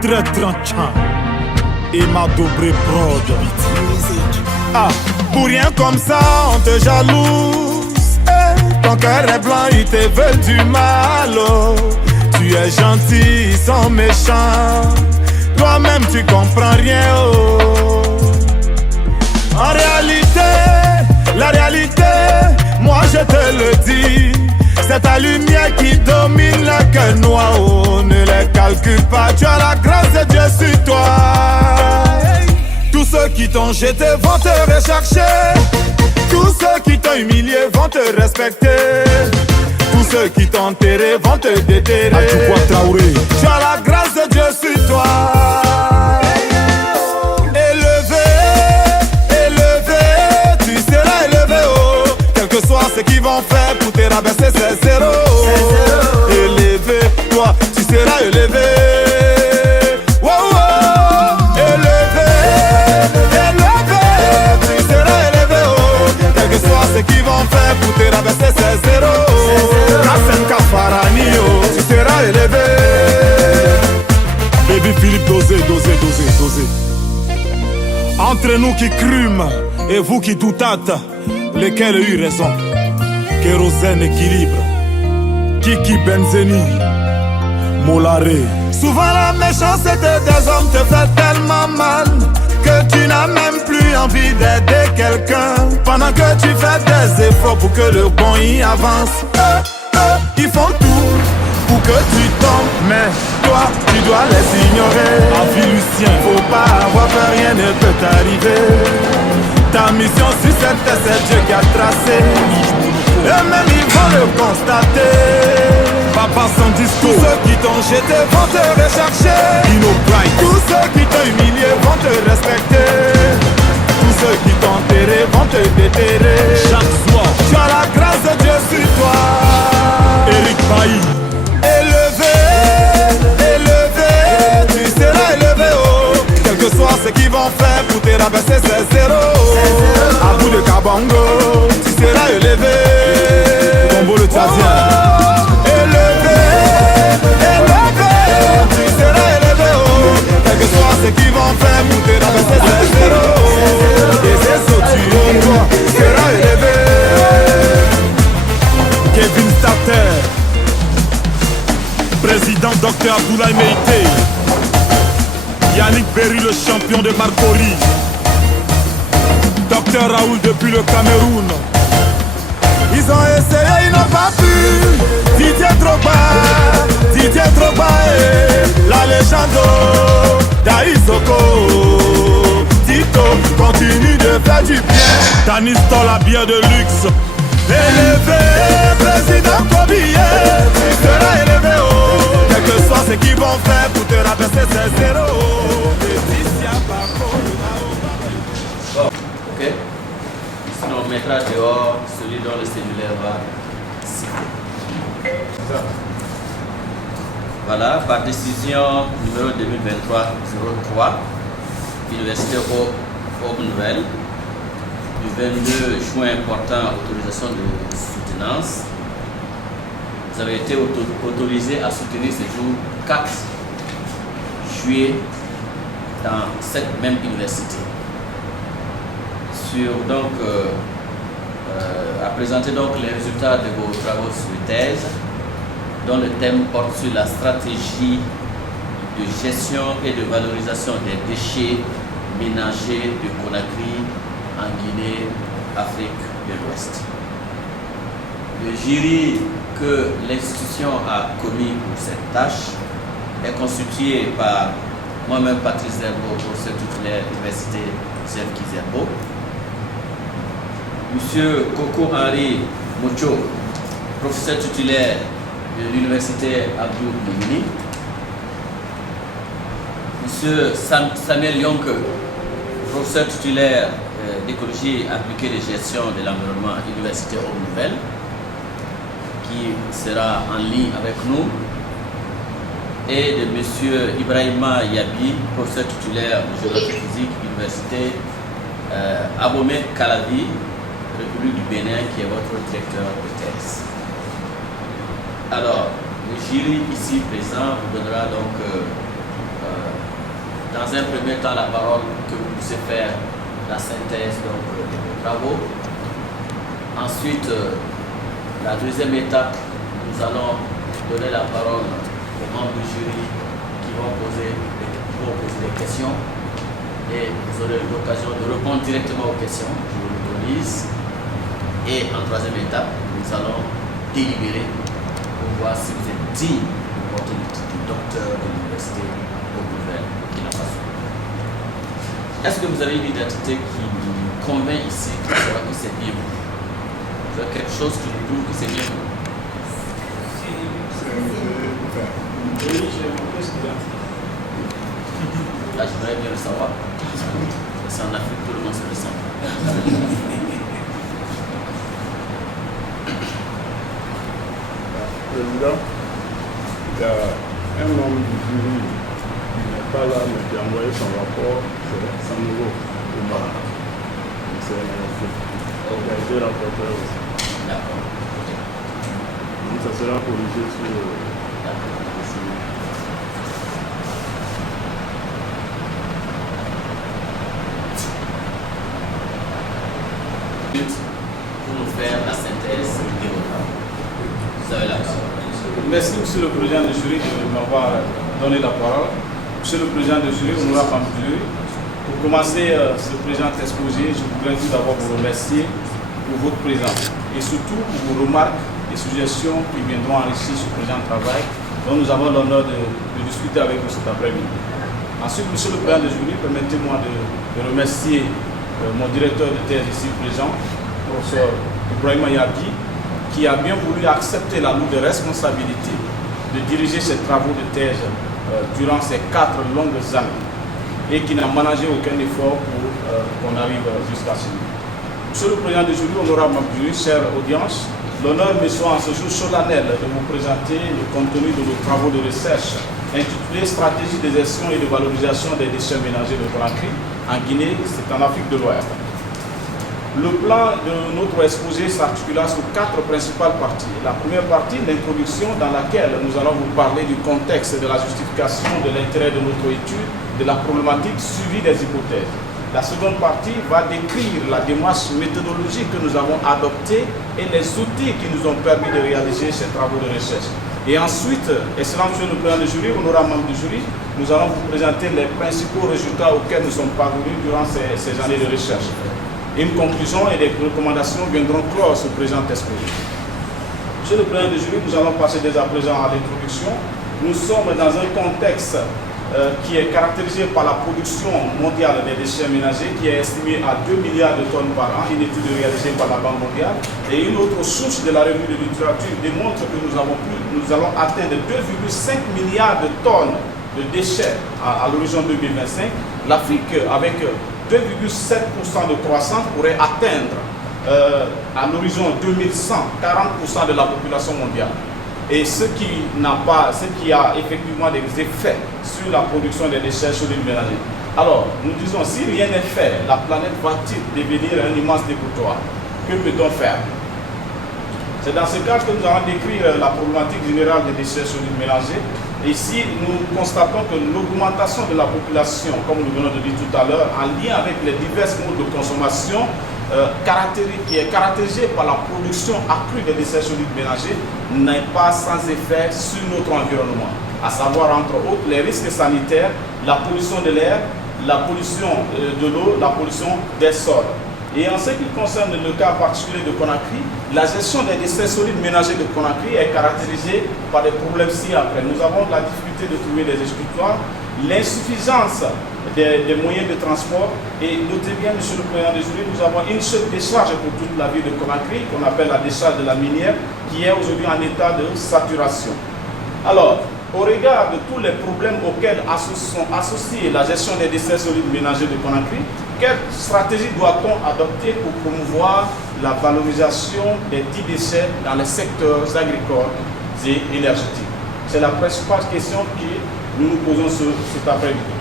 très tranchant. Et ma double prod. Ah, pour rien comme ça, on te jalouse. Ton cœur est blanc, ils te veulent du mal. Oh. Tu es gentil, ils sont méchants. Toi-même, tu comprends rien. Oh. En réalité, la réalité, moi je te le dis. C'est ta lumière qui domine le cœur noir. Oh, ne les calcule pas, tu as la grâce de Dieu sur toi. Tous ceux qui t'ont jeté vont te rechercher. Tous ceux qui t'ont humilié vont te respecter. Tous ceux qui t'ont enterré vont te déterrer. Tu as la grâce de Dieu sur toi. Élevé, élevé, tu seras élevé. Oh. Quel que soit ce qu'ils vont faire pour te rabaisser, c'est zéro. Élevé, toi, tu seras élevé. Ce qu'ils vont faire pour te rabaisser, c'est zéro. Kassen Kafaranio, tu seras élevé. Baby Philippe, dosez. Entre nous qui crûmes et vous qui doutâtes, lesquels ont eu raison? Kérosène équilibre, Kiki Benzeni, Molaré. Souvent la méchanceté des hommes te fait tellement mal que tu n'as même plus envie d'aider quelqu'un. Pendant que tu fais des efforts pour que le bon y avance, ils font tout pour que tu tombes. Mais toi, tu dois les ignorer. Avis Lucien, faut pas avoir peur, rien ne peut t'arriver. Ta mission sur cette terre, c'est Dieu qui a tracé. Eux-mêmes ils vont le constater. Papa sans discours. Tous ceux qui t'ont jeté vont te rechercher. Tous ceux qui t'ont humilié vont te respecter. Tous ceux qui t'ont enterré vont te déterrer. Chaque soir, tu as la grâce de Dieu sur toi. Eric Bailly. Élevé, élevé, tu seras élevé. Oh. Quel que soit ce qu'ils vont faire pour te rabaisser, c'est zéro. À bout de Kabongo, tu seras élevé. Combo le Tchadien. Ce qu'ils vont faire pour te rabaisser, c'est zéro. Et c'est ça, tu seras élevé. Kevin Starter, président Dr Abdoulaye Meïté, Yannick Berry, le champion de Marcory, Dr Raoul depuis le Cameroun. Ils ont essayé, ils n'ont pas pu. Didier Drogba, la légende d'Aïsoko. Tito continue de faire du bien. Danistol, la bière de luxe. Élevé, président Kobié, tu seras élevé. Oh. Quel que soit ce qu'ils vont faire pour te rabaisser, c'est zéro. Bon, ok. Sinon on mettra dehors celui dont le cellulaire va citer. Voilà, par décision numéro 2023-03, Université Aube Nouvelle, du 22 juin portant autorisation de soutenance, vous avez été autorisé à soutenir ce jour 4 juillet dans cette même université. À présenter donc les résultats de vos travaux sur thèse, dont le thème porte sur la stratégie de gestion et de valorisation des déchets ménagers de Conakry en Guinée, Afrique de l'Ouest. Le jury que l'institution a commis pour cette tâche est constitué par moi-même, Patrice Zerbo, professeur titulaire de l'Université Serge Kizerbo, Monsieur Coco Henri Mocho, professeur titulaire de l'Université Abdou Moumouni, Monsieur Samuel Yonke, professeur titulaire d'écologie appliquée de gestion de l'environnement à l'Université Aube Nouvelle, qui sera en ligne avec nous, et de Monsieur Ibrahima Yabi, professeur titulaire de géographie physique, Université Abomey Calavi, République du Bénin, qui est votre directeur de thèse. Alors, le jury ici présent vous donnera donc dans un premier temps la parole pour que vous puissiez faire la synthèse donc, de vos travaux. Ensuite, la deuxième étape, nous allons donner la parole aux membres du jury qui vont poser des questions et vous aurez l'occasion de répondre directement aux questions, je vous l'autorise. Et en troisième étape, nous allons délibérer pour voir si vous êtes digne de votre titre de docteur de l'université au Burkina Faso. Est-ce que vous avez une identité qui nous convainc ici que c'est bien vous? Vous avez quelque chose qui nous prouve que c'est bien vous? Là, j'aimerais bien le savoir. C'est en Afrique, tout le monde se le sent. Président, il y a un membre du jury qui n'est pas là, mais qui a envoyé son rapport, c'est Sango Oumar. C'est un Afrique. Il a été rapporteur aussi. D'accord. Donc ça sera corrigé sur le CV. Pour nous faire la synthèse de vos travaux. Vous avez la parole. Merci, Monsieur le Président du jury, de m'avoir donné la parole. Monsieur le Président du jury, honorable membre du jury, pour commencer ce présent exposé, je voudrais tout d'abord vous remercier pour votre présence et surtout pour vos remarques et suggestions qui viendront enrichir ce présent travail dont nous avons l'honneur de discuter avec vous cet après-midi. Ensuite, Monsieur le Président du jury, permettez-moi de remercier mon directeur de thèse ici présent, professeur Ibrahim Yabi, qui a bien voulu accepter la lourde responsabilité de diriger ses travaux de thèse durant ces 4 longues années et qui n'a managé aucun effort pour qu'on arrive jusqu'à ce niveau. Monsieur le Président du jury, honorable membre du jury, chère audience, l'honneur me soit en ce jour solennel de vous présenter le contenu de nos travaux de recherche intitulé Stratégie de gestion et de valorisation des déchets ménagers de Conakry en Guinée, c'est en Afrique de l'Ouest. Le plan de notre exposé s'articula sur 4 principales parties. La première partie, l'introduction, dans laquelle nous allons vous parler du contexte de la justification de l'intérêt de notre étude, de la problématique suivie des hypothèses. La seconde partie va décrire la démarche méthodologique que nous avons adoptée et les outils qui nous ont permis de réaliser ces travaux de recherche. Et ensuite, excellent Monsieur le Président du jury, honorable membre du jury, nous allons vous présenter les principaux résultats auxquels nous sommes parvenus durant ces années de recherche. Une conclusion et des recommandations viendront clore ce présent exposé. Monsieur le Président du jury, nous allons passer dès à présent à l'introduction. Nous sommes dans un contexte qui est caractérisé par la production mondiale des déchets ménagers qui est estimée à 2 milliards de tonnes par an, une étude réalisée par la Banque mondiale. Et une autre source de la revue de littérature démontre que nous allons atteindre 2,5 milliards de tonnes de déchets à l'horizon 2025. L'Afrique, avec 2,7% de croissance, pourrait atteindre à l'horizon 2100 40% de la population mondiale. Et ce qui a effectivement des effets sur la production des déchets solides ménagers. Alors, nous disons, si rien n'est fait, la planète va-t-il devenir un immense dépotoir? Que peut-on faire? C'est dans ce cadre que nous allons décrire la problématique générale des déchets solides mélangés. Ici, nous constatons que l'augmentation de la population, comme nous venons de dire tout à l'heure, en lien avec les divers modes de consommation, qui est caractérisée par la production accrue des déchets solides ménagers, n'est pas sans effet sur notre environnement, à savoir entre autres les risques sanitaires, la pollution de l'air, la pollution de l'eau, la pollution des sols. Et en ce qui concerne le cas particulier de Conakry, la gestion des déchets solides ménagers de Conakry est caractérisée par des problèmes ci-après. Nous avons la difficulté de trouver des exutoires, l'insuffisance des moyens de transport et notez bien, Monsieur le Président du jury, nous avons une seule décharge pour toute la ville de Conakry qu'on appelle la décharge de la minière qui est aujourd'hui en état de saturation. Alors, au regard de tous les problèmes auxquels sont associés la gestion des déchets solides ménagers de Conakry, quelle stratégie doit-on adopter pour promouvoir la valorisation des dits déchets dans les secteurs agricoles et énergétiques? C'est la principale question que nous nous posons cet après-midi.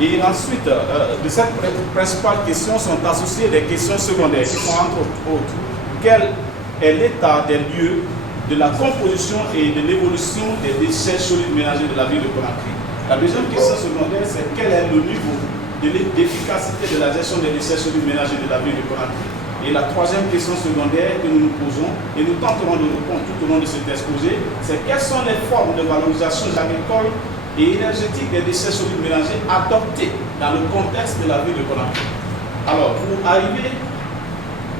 Et ensuite, de cette principale question sont associées des questions secondaires qui sont entre autres, quel est l'état des lieux de la composition et de l'évolution des déchets solides ménagers de la ville de Conakry? La deuxième question secondaire, c'est quel est le niveau d'efficacité de la gestion des déchets solides ménagers de la ville de Conakry. Et la troisième question secondaire que nous nous posons, et nous tenterons de répondre tout au long de cet exposé, c'est quelles sont les formes de valorisation agricole et énergétique des déchets solides ménagers adoptées dans le contexte de la ville de Conakry. Alors, pour arriver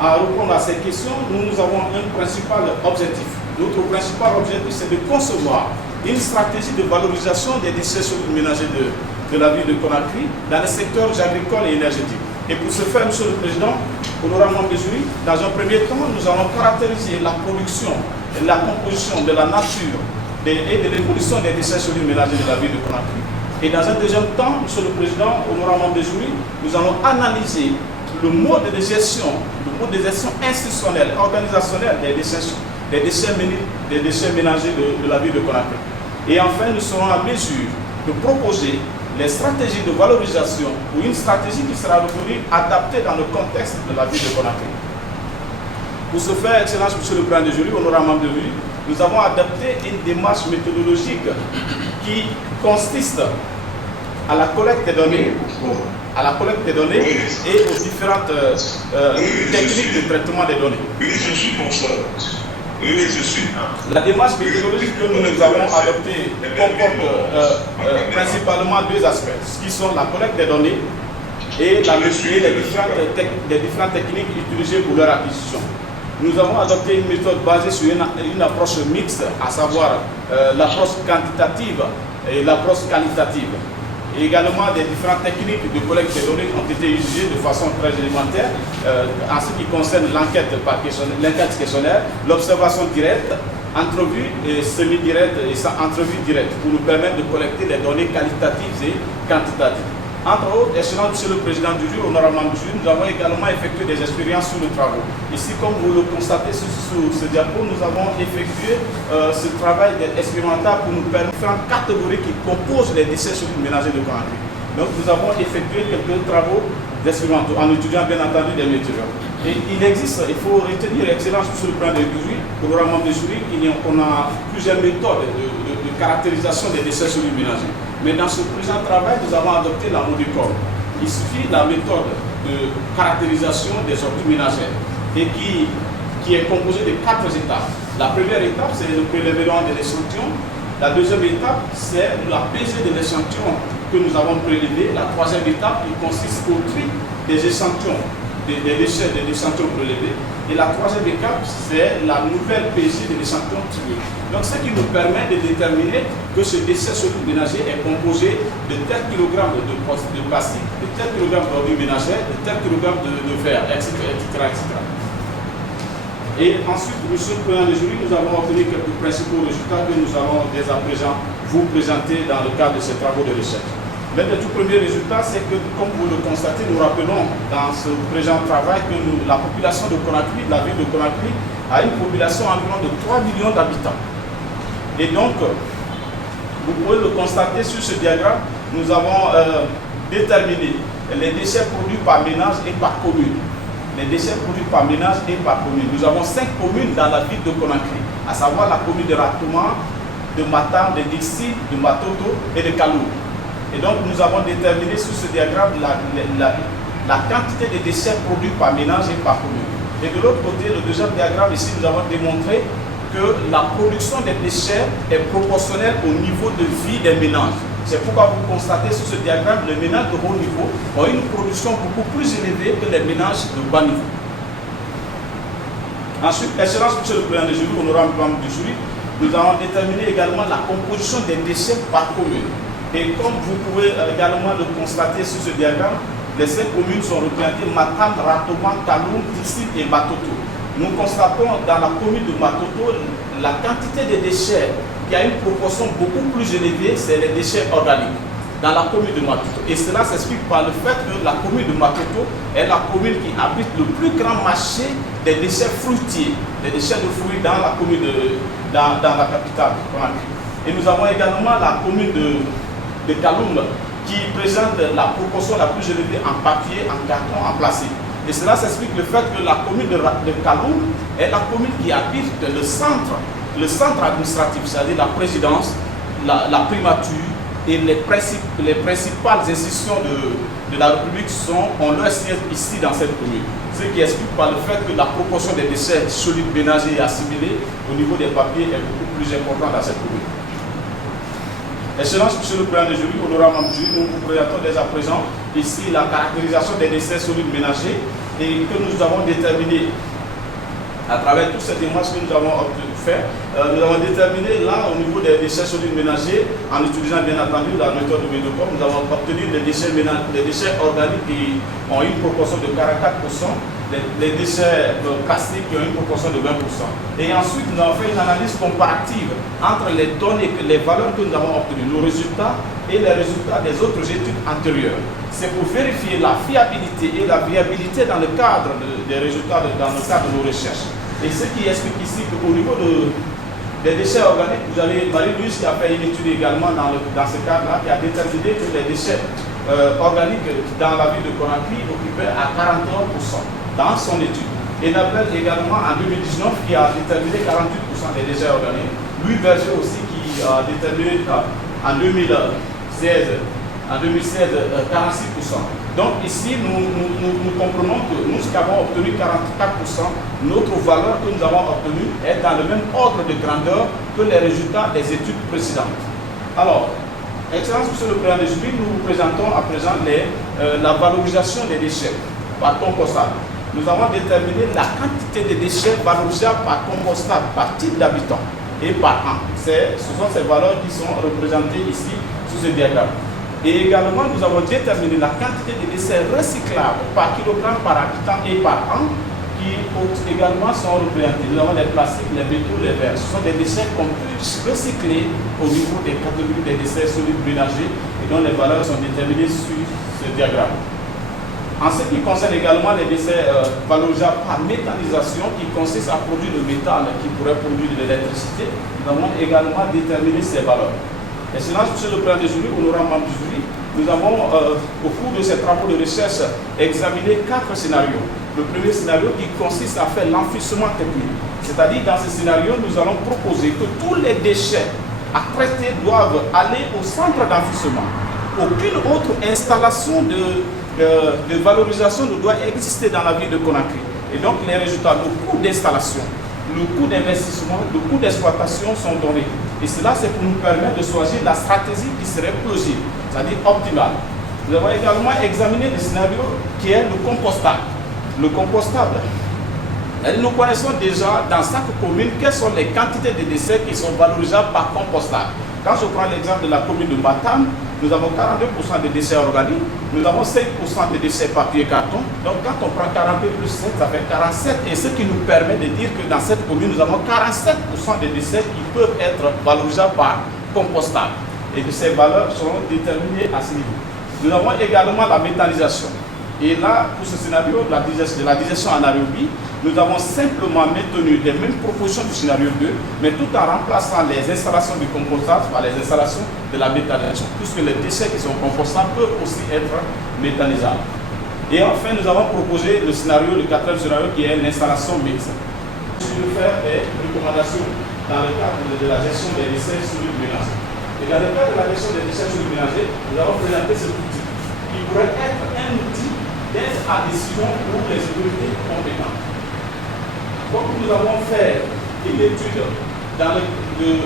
à répondre à ces questions, nous avons un principal objectif. Notre principal objectif, c'est de concevoir une stratégie de valorisation des déchets solides ménagers de la ville de Conakry dans les secteurs agricoles et énergétiques. Et pour ce faire, Monsieur le Président, honorable membre du jury, dans un premier temps, nous allons caractériser la production et la composition de la nature et de l'évolution des déchets solides ménagers de la ville de Conakry. Et dans un deuxième temps, Monsieur le Président, honorable membre du jury, nous allons analyser le mode de gestion institutionnelle, organisationnelle des déchets ménagers de la ville de Conakry. Et enfin, nous serons en mesure de proposer les stratégies de valorisation ou une stratégie qui sera retenue adaptée dans le contexte de la ville de Conakry. Pour ce faire, Excellence Monsieur le Président du jury, honorable membre du jury, nous avons adapté une démarche méthodologique qui consiste à la collecte des données, et aux différentes techniques de traitement des données. Oui, je suis pour ça. Oui, je suis. La démarche méthodologique que nous avons adoptée comporte principalement deux aspects, qui sont la collecte des données et les différentes techniques utilisées pour leur acquisition. Nous avons adopté une méthode basée sur une approche mixte, à savoir l'approche quantitative et l'approche qualitative. Et également, des différentes techniques de collecte des données ont été utilisées de façon très élémentaire en ce qui concerne l'enquête questionnaire, l'observation directe, entrevue et semi-directe et entrevue directe pour nous permettre de collecter des données qualitatives et quantitatives. Entre autres, Excellent Monsieur le Président du jury, honorable membre du jury, nous avons également effectué des expériences sur le travail. Ici, comme vous le constatez sur ce diapo, nous avons effectué ce travail expérimental pour nous permettre différentes catégories qui composent les déchets solides ménagers de Conakry. Donc, nous avons effectué quelques travaux d'expérimentation en étudiant bien entendu des méthodes. Et il existe, il faut retenir, Excellence Monsieur le Président du jury, honorable membre du jury, qu'on a plusieurs méthodes de caractérisation des déchets solides ménagers. Mais dans ce présent travail, nous avons adopté la MODICOM. Il suffit la méthode de caractérisation des ordures ménagères et qui est composée de 4 étapes. La première étape, c'est le prélèvement de l'échantillon. La deuxième étape, c'est la pesée de l'échantillon que nous avons prélevé. La troisième étape, il consiste au tri des échantillons, des déchets de l'échantillon prélevé. Et la troisième étape, c'est la nouvelle pesée de l'échantillon trié. Donc, ce qui nous permet de déterminer que ce déchet solide ménager est composé de tel kilogramme de plastique, de tel kilogramme d'ordures ménagères, de tel kilogramme de verre, etc., etc. Et ensuite, Monsieur le Président du jury, nous avons obtenu quelques principaux résultats que nous allons dès à présent vous présenter dans le cadre de ces travaux de recherche. L'un des tout premiers résultats, c'est que, comme vous le constatez, nous rappelons dans ce présent travail que la population de Conakry, la ville de Conakry, a une population environ de 3 millions d'habitants. Et donc, vous pouvez le constater sur ce diagramme, nous avons déterminé les déchets produits par ménage et par commune. Les déchets produits par ménage et par commune. Nous avons 5 communes dans la ville de Conakry, à savoir la commune de Ratouma, de Matam, de Dixi, de Matoto et de Kaloum. Et donc, nous avons déterminé sur ce diagramme la quantité de déchets produits par ménage et par commune. Et de l'autre côté, le deuxième diagramme, ici, nous avons démontré que la production des déchets est proportionnelle au niveau de vie des ménages. C'est pourquoi vous constatez sur ce diagramme, les ménages de haut niveau ont une production beaucoup plus élevée que les ménages de bas niveau. Ensuite, Excellence Monsieur le Président du jury, honorable membre du jury, nous avons déterminé également la composition des déchets par commune. Et comme vous pouvez également le constater sur ce diagramme, les 5 communes sont représentées: Matam, Ratouma, Kaloum, Dixi et Matoto. Nous constatons dans la commune de Matoto la quantité de déchets qui a une proportion beaucoup plus élevée, c'est les déchets organiques dans la commune de Matoto. Et cela s'explique par le fait que la commune de Matoto est la commune qui abrite le plus grand marché des déchets fruitiers, des déchets de fruits dans la commune dans la capitale. Et nous avons également la commune de Kaloum qui présente la proportion la plus élevée en papier, en carton, en plastique. Et cela s'explique le fait que la commune de Kaloum est la commune qui habite le centre administratif, c'est-à-dire la présidence, la primature, et les principales institutions de la République ont leur siège ici dans cette commune. Ce qui explique par le fait que la proportion des déchets solides ménagers et assimilés au niveau des papiers est beaucoup plus importante dans cette commune. Excellence, Monsieur le Président de jury, honorable membre du jury, nous vous présentons dès à présent ici la caractérisation des déchets solides ménagers et que nous avons déterminé à travers toutes ces démarches que nous avons fait, nous avons déterminé là au niveau des déchets solides ménagers, en utilisant bien entendu la méthode de Médocom, nous avons obtenu des déchets organiques qui ont une proportion de 44%, les déchets plastiques qui ont une proportion de 20%. Et ensuite, nous avons fait une analyse comparative entre les données et les valeurs que nous avons obtenues, nos résultats et les résultats des autres études antérieures. C'est pour vérifier la fiabilité et la viabilité dans le cadre des résultats, dans le cadre de nos recherches. Et ce qui explique ici qu'au niveau des déchets organiques, vous avez Marie-Louise qui a fait une étude également dans ce cadre-là, qui a déterminé que les déchets organiques dans la ville de Conakry occupaient à 41% dans son étude. Et Nabel également en 2019 qui a déterminé 48% des déchets organiques. Louis Berger aussi qui a déterminé en 2016 46%. Donc ici, nous comprenons que nous qui avons obtenu 44%, notre valeur que nous avons obtenue est dans le même ordre de grandeur que les résultats des études précédentes. Alors, Excellence, Monsieur le Président de jury, nous vous présentons à présent la valorisation des déchets par compostable. Nous avons déterminé la quantité de déchets valorisables par compostable, par type d'habitant et par an. Ce sont ces valeurs qui sont représentées ici sous ce diagramme. Et également, nous avons déterminé la quantité de déchets recyclables par kilogramme par habitant et par an qui également sont représentés. Nous avons les plastiques, les métaux, les verres. Ce sont des déchets qu'on peut recycler au niveau des catégories des déchets solides ménagers et dont les valeurs sont déterminées sur ce diagramme. En ce qui concerne également les déchets valorisables par méthanisation qui consiste à produire le métal qui pourrait produire de l'électricité, nous avons également déterminé ces valeurs. Excellence, Monsieur le Président de jury, honorable membre du jury, nous avons au cours de ces travaux de recherche examiné 4 scénarios. Le premier scénario qui consiste à faire l'enfouissement technique. C'est-à-dire dans ce scénario, nous allons proposer que tous les déchets à traiter doivent aller au centre d'enfouissement. Aucune autre installation de valorisation ne doit exister dans la ville de Conakry. Et donc les résultats, le coût d'installation, le coût d'investissement, le coût d'exploitation sont donnés. Et cela, c'est pour nous permettre de choisir la stratégie qui serait plausible, c'est-à-dire optimale. Nous avons également examiné le scénario qui est le compostable. Le compostable. Nous connaissons déjà dans chaque commune quelles sont les quantités de déchets qui sont valorisables par compostable. Quand je prends l'exemple de la commune de Matam, nous avons 42% de déchets organiques, nous avons 5% de déchets papier et carton. Donc quand on prend 42 plus 7, ça fait 47. Et ce qui nous permet de dire que dans cette commune, nous avons 47% de déchets qui peuvent être valorisables par compostable. Et que ces valeurs seront déterminées à ce niveau. Nous avons également la méthanisation. Et là, pour ce scénario de la digestion anaérobie, nous avons simplement maintenu les mêmes propositions du scénario 2, mais tout en remplaçant les installations du compostage par les installations de la méthanisation, puisque les déchets qui sont compostables peuvent aussi être méthanisables. Et enfin, nous avons proposé le scénario, le quatrième scénario, qui est l'installation mixte. Je vais faire des recommandations dans le cadre de la gestion des déchets solides ménagers. Et dans le cadre de la gestion des déchets solides ménagers, nous avons présenté ce outil, qui pourrait être un outil d'aide à décision pour les autorités compétentes. Comme nous avons fait une étude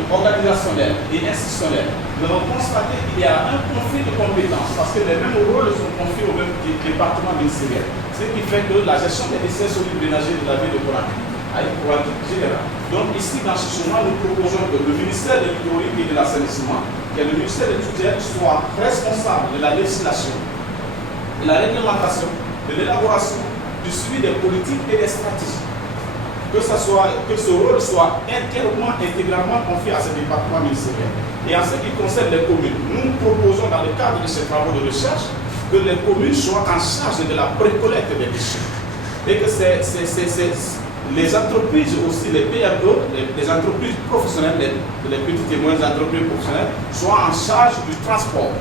organisationnelle et institutionnelle, nous avons constaté qu'il y a un conflit de compétences parce que les mêmes rôles sont confiés au même département ministériel. Ce qui fait que la gestion des déchets solides ménagers de la ville de Conakry a une problématique générale. Donc ici, dans ce chemin, nous proposons que le ministère de l'hydraulique et de l'assainissement, que le ministère de tutelle soit responsable de la législation, de la réglementation, de l'élaboration, du suivi des politiques et des stratégies. Que ce rôle soit intégralement confié à ce département ministériel. Et en ce qui concerne les communes, nous proposons dans le cadre de ces travaux de recherche que les communes soient en charge de la précollecte des déchets. Et que les entreprises aussi, les PME, les entreprises professionnelles, les petites et moyennes entreprises professionnelles, soient en charge du transport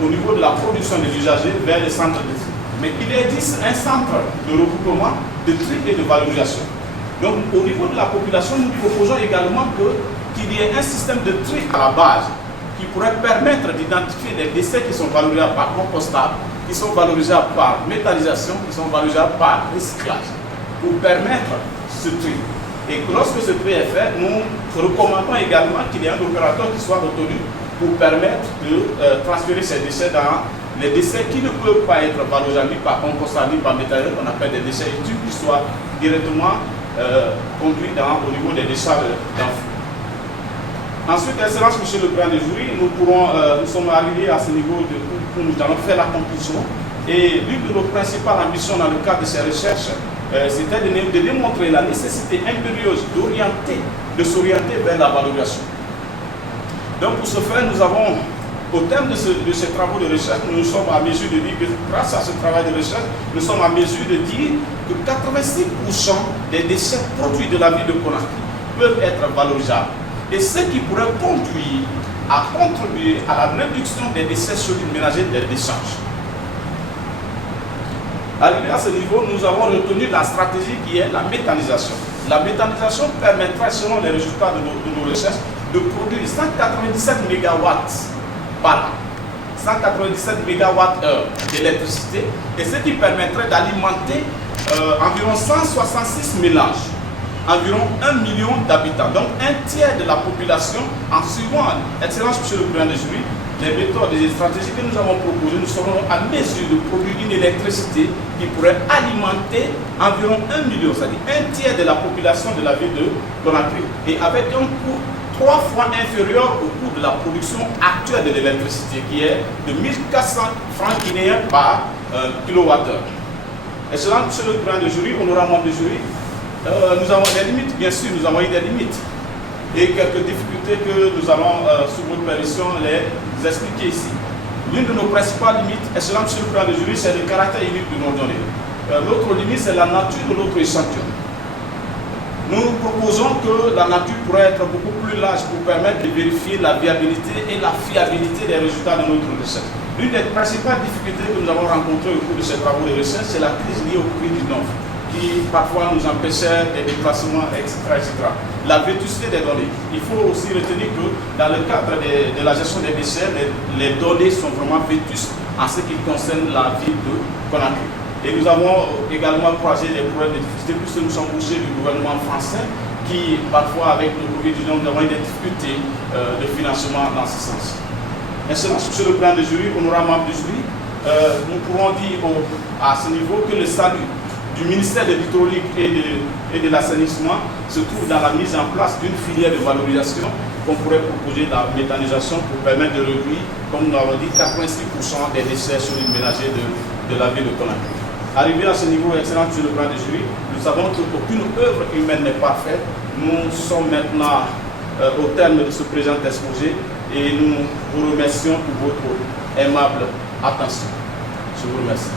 au niveau de la production des usagers vers les centres de tri. Mais il existe un centre de regroupement, de tri et de valorisation. Donc au niveau de la population, nous proposons également qu'il y ait un système de tri à la base qui pourrait permettre d'identifier les décès qui sont valorisables par compostable, qui sont valorisables par méthanisation, qui sont valorisables par recyclage, pour permettre ce tri. Et lorsque ce tri est fait, nous recommandons également qu'il y ait un opérateur qui soit retenu pour permettre de transférer ces déchets dans les déchets qui ne peuvent pas être valorisés ni par compostage ni par méthanisation, qu'on appelle des déchets utiles, qui soient directement conduits au niveau des décharges d'enfants. Ensuite, Excellence, Monsieur le Président du jury, nous sommes arrivés à ce niveau où nous allons faire la conclusion. Et l'une de nos principales ambitions dans le cadre de ces recherches, c'était de démontrer la nécessité impérieuse de s'orienter vers la valorisation. Donc pour ce faire, nous avons, au terme de ces travaux de recherche, nous sommes à mesure de dire que grâce à ce travail de recherche, nous sommes à mesure de dire que 86% des déchets produits de la ville de Conakry peuvent être valorisables. Et ce qui pourrait contribuer à la réduction des déchets solides ménagers des décharges. Arrivé à ce niveau, nous avons retenu la stratégie qui est la méthanisation. La méthanisation permettra, selon les résultats de nos recherches, de produire 197 MW par an, 197 MWh d'électricité, et ce qui permettrait d'alimenter environ 166 ménages, environ 1 million d'habitants, donc un tiers de la population, en suivant, Excellence Monsieur le Président du jury, les méthodes et les stratégies que nous avons proposées, nous serons à mesure de produire une électricité qui pourrait alimenter environ 1 million, c'est-à-dire un tiers de la population de la ville de Conakry, et avec un coût 3 fois inférieur au coût de la production actuelle de l'électricité, qui est de 1400 francs guinéens par kilowattheure. Excellent, Monsieur le Président du jury, honorable membre du jury, nous avons des limites, bien sûr, nous avons eu des limites et quelques difficultés que nous allons, sous votre permission, les expliquer ici. L'une de nos principales limites, excellent Monsieur le Président du jury, c'est le caractère unique de nos données. L'autre limite, c'est la nature de notre échantillon. Nous proposons que la nature pourrait être beaucoup plus large pour permettre de vérifier la viabilité et la fiabilité des résultats de notre recherche. L'une des principales difficultés que nous avons rencontrées au cours de ces travaux de recherche, c'est la crise liée au Covid-19, qui parfois nous empêchait des déplacements, etc., etc. La vétusté des données. Il faut aussi retenir que dans le cadre de la gestion des déchets, les données sont vraiment vétustes en ce qui concerne la ville de Conakry. Et nous avons également croisé les problèmes de difficulté puisque nous sommes bouchés du gouvernement français qui, parfois, avec le Covid-19, nous avons eu des difficultés de financement dans ce sens. Excellence, Monsieur le Président du jury, honorable membre du jury, nous pourrons dire à ce niveau que le salut du ministère de l'hydraulique et de l'assainissement se trouve dans la mise en place d'une filière de valorisation qu'on pourrait proposer de la méthanisation pour permettre de réduire, comme nous l'avons dit, 86% des déchets solides ménagers de la ville de Conakry. Arrivé à ce niveau, excellent Monsieur le Président du jury, nous savons qu'aucune œuvre humaine n'est parfaite. Nous sommes maintenant au terme de ce présent exposé et nous vous remercions pour votre aimable attention. Je vous remercie.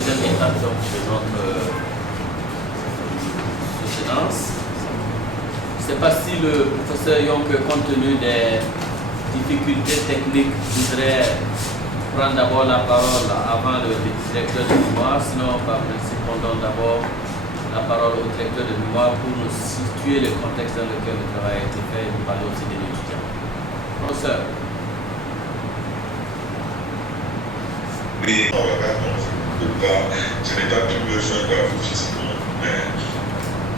Deuxième étape de notre soutenance. Je ne sais pas si le professeur Yonke, compte tenu des difficultés techniques, voudrait prendre d'abord la parole avant le directeur de mémoire, sinon par principe on donne d'abord la parole au directeur de mémoire pour nous situer le contexte dans lequel le travail a été fait et nous parler aussi des étudiants. Professeur. Oui, je n'ai pas pu me joindre à vous physiquement, mais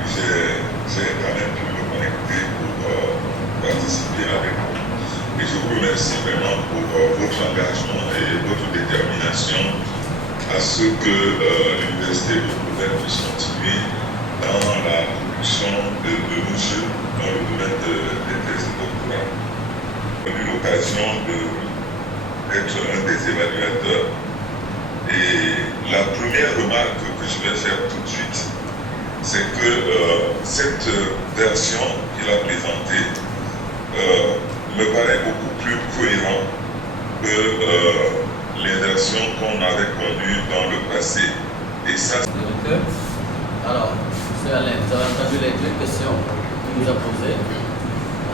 j'ai quand même pu me connecter pour participer avec vous. Et je vous remercie vraiment pour votre engagement et votre détermination à ce que l'Université de Louvain puisse continuer dans la production de nos jeunes dans le domaine des thèses de doctorat. J'ai eu l'occasion d'être un des évaluateurs. Et la première remarque que je vais faire tout de suite, c'est que cette version qu'il a présentée me paraît beaucoup plus cohérente que les versions qu'on avait connues dans le passé. Et ça, alors, M. Alain, vous avez entendu les deux questions qu'il nous a posées.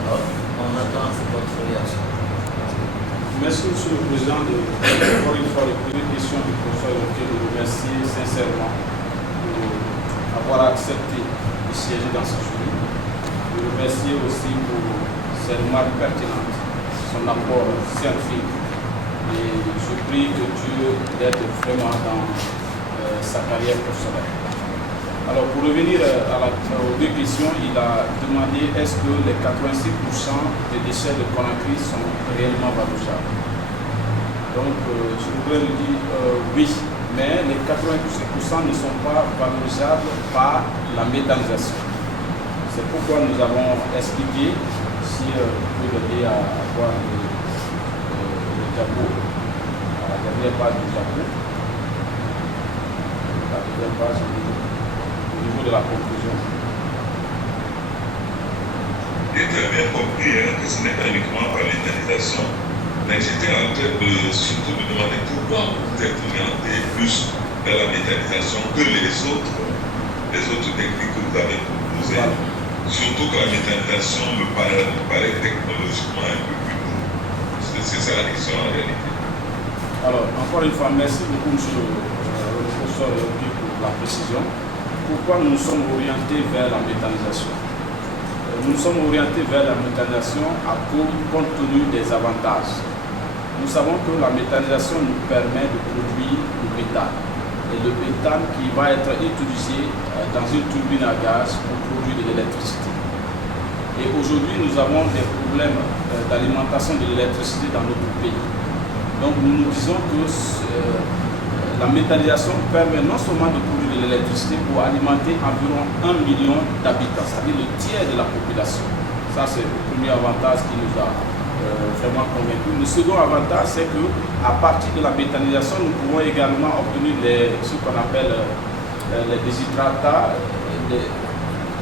Alors, on attend votre réaction. Merci, Monsieur le Président, encore une fois, les premières questions du professeur Yonke, de vous remercier sincèrement pour avoir accepté de siéger dans ce jury. Je remercie aussi pour ses remarques pertinentes, son apport scientifique. Et je prie que Dieu l'aide vraiment dans sa carrière professionnelle. Alors pour revenir aux deux questions, il a demandé est-ce que les 86% des déchets de Conakry sont réellement valorisables. Donc je voudrais lui dire oui, mais les 86% ne sont pas valorisables par la méthanisation. C'est pourquoi nous avons expliqué, si vous pouvez l'aider à voir le tableau, à la dernière page du tableau, la deuxième page au niveau de la conclusion. J'ai très bien compris que ce n'est pas uniquement par l'internalisation, mais j'étais en train de surtout me demander pourquoi vous êtes orienté plus vers la méthanisation que les autres techniques que vous avez proposées. Voilà. Surtout que la méthanisation me paraît technologiquement un peu plus lourde. C'est ça la question en réalité. Alors, encore une fois, merci beaucoup, monsieur le professeur, pour la précision. Pourquoi nous nous sommes orientés vers la méthanisation? Nous nous sommes orientés vers la méthanisation compte tenu des avantages. Nous savons que la méthanisation nous permet de produire le méthane. Et le méthane qui va être utilisé dans une turbine à gaz pour produire de l'électricité. Et aujourd'hui, nous avons des problèmes d'alimentation de l'électricité dans notre pays. Donc nous nous disons que la méthanisation permet non seulement de produire de l'électricité pour alimenter environ 1 million d'habitants, c'est-à-dire le tiers de la population. Ça, c'est le premier avantage qui nous a vraiment convaincus. Le second avantage, c'est qu'à partir de la méthanisation, nous pouvons également obtenir ce qu'on appelle les déshydratats,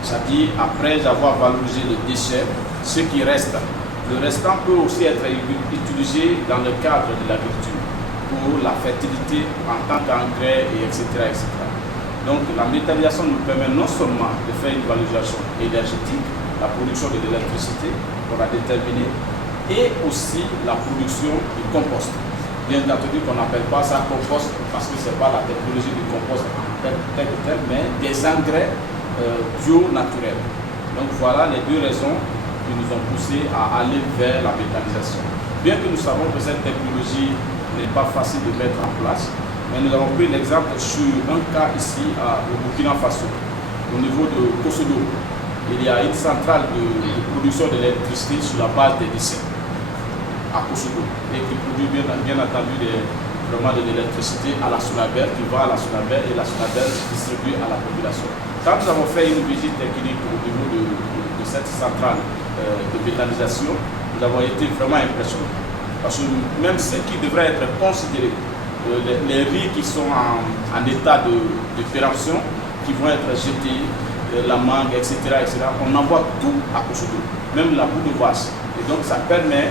c'est-à-dire après avoir valorisé le déchet, ce qui reste. Le restant peut aussi être utilisé dans le cadre de l'agriculture pour la fertilité en tant qu'engrais, etc., etc. Donc la méthanisation nous permet non seulement de faire une valorisation énergétique, la production de l'électricité qu'on a déterminée, et aussi la production du compost. Bien entendu qu'on n'appelle pas ça compost parce que ce n'est pas la technologie du compost tel que tel, mais des engrais bio-naturels. Donc voilà les deux raisons qui nous ont poussé à aller vers la méthanisation. Bien que nous savons que cette technologie n'est pas facile de mettre en place, mais nous avons pris l'exemple sur un cas ici au Burkina Faso, au niveau de Kosodo. Il y a une centrale de production d'électricité sur la base des déchets à Kosodo et qui produit bien entendu vraiment de l'électricité à la Sonaber, qui va à la Sonaber et la Sonaber distribue à la population. Quand nous avons fait une visite technique au niveau de cette centrale de méthanisation, nous avons été vraiment impressionnés. Parce que même ce qui devrait être considéré, les riz qui sont en état de péremption, qui vont être jetés, la mangue, etc., on envoie tout à Kosodo, même la boue de vache. Et donc ça permet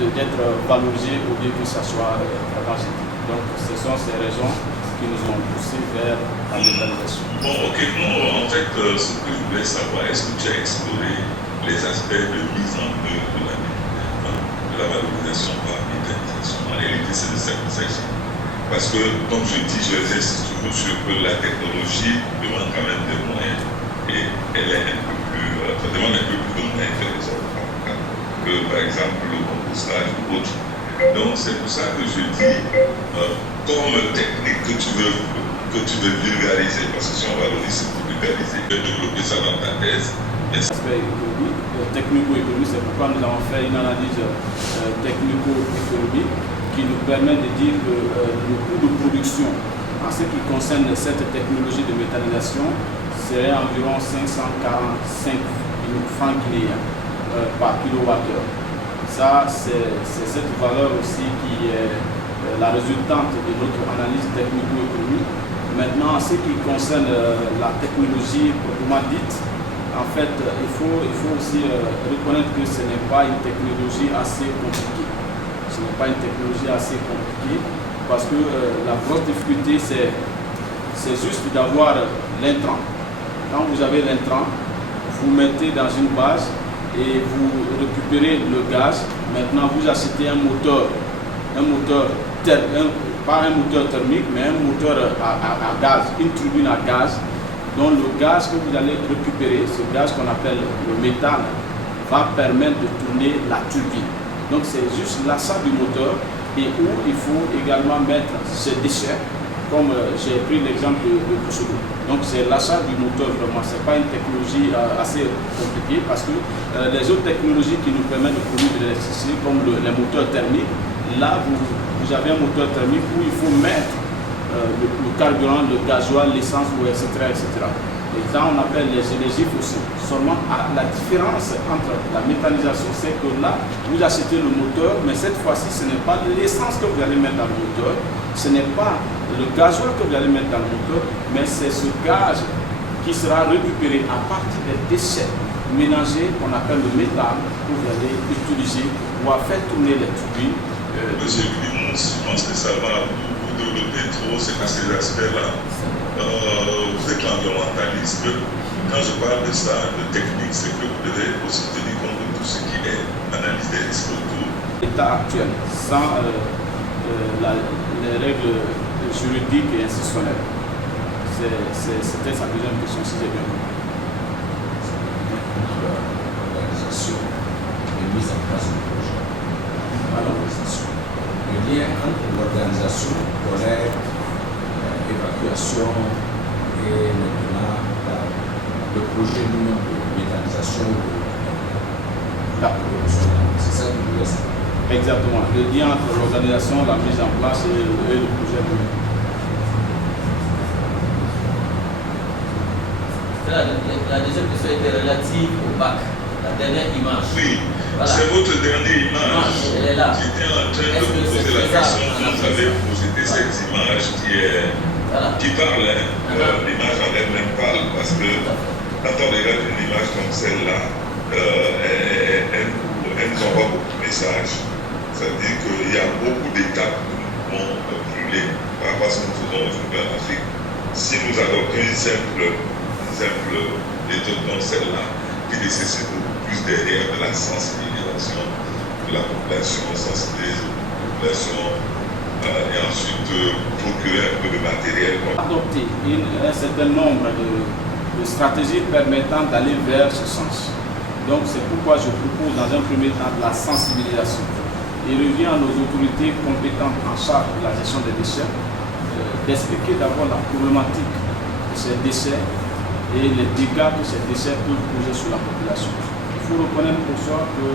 d'être valorisé au lieu que ça soit vraiment jeté. Donc ce sont ces raisons qui nous ont poussé vers la méthanisation. Bon, ok, non, en fait, ce que je voulais savoir, est-ce que tu as exploré les aspects de mise en œuvre de la valorisation par méthanisation? En réalité, c'est de ça qu'il s'agit. Parce que, comme je dis, je reste toujours sur que la technologie demande quand même des moyens. Et elle est un peu plus, ça demande un peu plus de moyens que les autres. Que, par exemple, le compostage ou autre. Donc, c'est pour ça que je dis, comme technique que tu veux vulgariser, parce que si on valorise, c'est pour vulgariser, de développer ça dans ta thèse. L'aspect économique, technico-économique, c'est pourquoi nous avons fait une analyse technico-économique qui nous permet de dire que le coût de production en ce qui concerne cette technologie de méthanisation serait environ 545 francs guinéens par kilowattheure. Ça, c'est cette valeur aussi qui est la résultante de notre analyse technico-économique. Maintenant, en ce qui concerne la technologie proprement dite, en fait, il faut aussi reconnaître que ce n'est pas une technologie assez compliquée. Ce n'est pas une technologie assez compliquée parce que la grosse difficulté, c'est juste d'avoir l'intrant. Quand vous avez l'intrant, vous mettez dans une base et vous récupérez le gaz. Maintenant, vous achetez un moteur pas un moteur thermique, mais un moteur à gaz, une turbine à gaz dont le gaz que vous allez récupérer, ce gaz qu'on appelle le méthane, va permettre de tourner la turbine. Donc c'est juste l'achat du moteur et où il faut également mettre ces déchets, comme j'ai pris l'exemple de Kosovo. Donc c'est l'achat du moteur vraiment, ce n'est pas une technologie assez compliquée parce que les autres technologies qui nous permettent de produire de l'électricité, comme les moteurs thermiques, là vous avez un moteur thermique où il faut mettre le carburant, le gasoil, l'essence, etc., etc. Et ça, on appelle les énergies fossiles. Seulement, la différence entre la méthanisation, c'est que là, vous achetez le moteur, mais cette fois-ci, ce n'est pas l'essence que vous allez mettre dans le moteur, ce n'est pas le gasoil que vous allez mettre dans le moteur, mais c'est ce gaz qui sera récupéré à partir des déchets mélangés qu'on appelle le méthane, que vous allez utiliser pour faire tourner les turbines. Monsieur Guimond, je pense que ça va vous développer trop ces aspects-là. Vous êtes environnementaliste. Quand je parle de ça, de technique, c'est que vous devez aussi tenir compte de tout ce qui est analyse des risques autour. L'état actuel, sans les règles juridiques et institutionnelles, c'était sa deuxième question, si j'ai bien compris. L'organisation de mise en place du projet. L'organisation. Le lien entre l'organisation, collecte, évacuation et maintenant le projet lui-même de méthanisation de la production. C'est ça que vous voulez savoir. Exactement. Le lien entre l'organisation, la mise en place et le projet lui-même. La deuxième question était relative au bac. La dernière image. Oui, voilà. C'est votre dernière image. Elle est là. J'étais en train de vous poser la question quand vous avez posé cette image qui parle, l'image en elle-même parle, parce que quand on regarde une image comme celle-là, elle nous envoie beaucoup de messages. C'est-à-dire qu'il y a beaucoup d'étapes que nous pouvons brûler par rapport à ce que nous faisons aujourd'hui en Afrique. Si nous adoptons une simple méthode comme celle-là, qui nécessite beaucoup plus derrière de la sensibilisation de la population, sensibiliser la population et ensuite procurer un peu de matériel. Adopter un certain nombre de stratégies permettant d'aller vers ce sens. Donc c'est pourquoi je propose dans un premier temps de la sensibilisation. Il revient à nos autorités compétentes en charge de la gestion des déchets d'expliquer d'abord la problématique de ces déchets et les dégâts que ces déchets peuvent causer sur la population. Il faut reconnaître pour ça que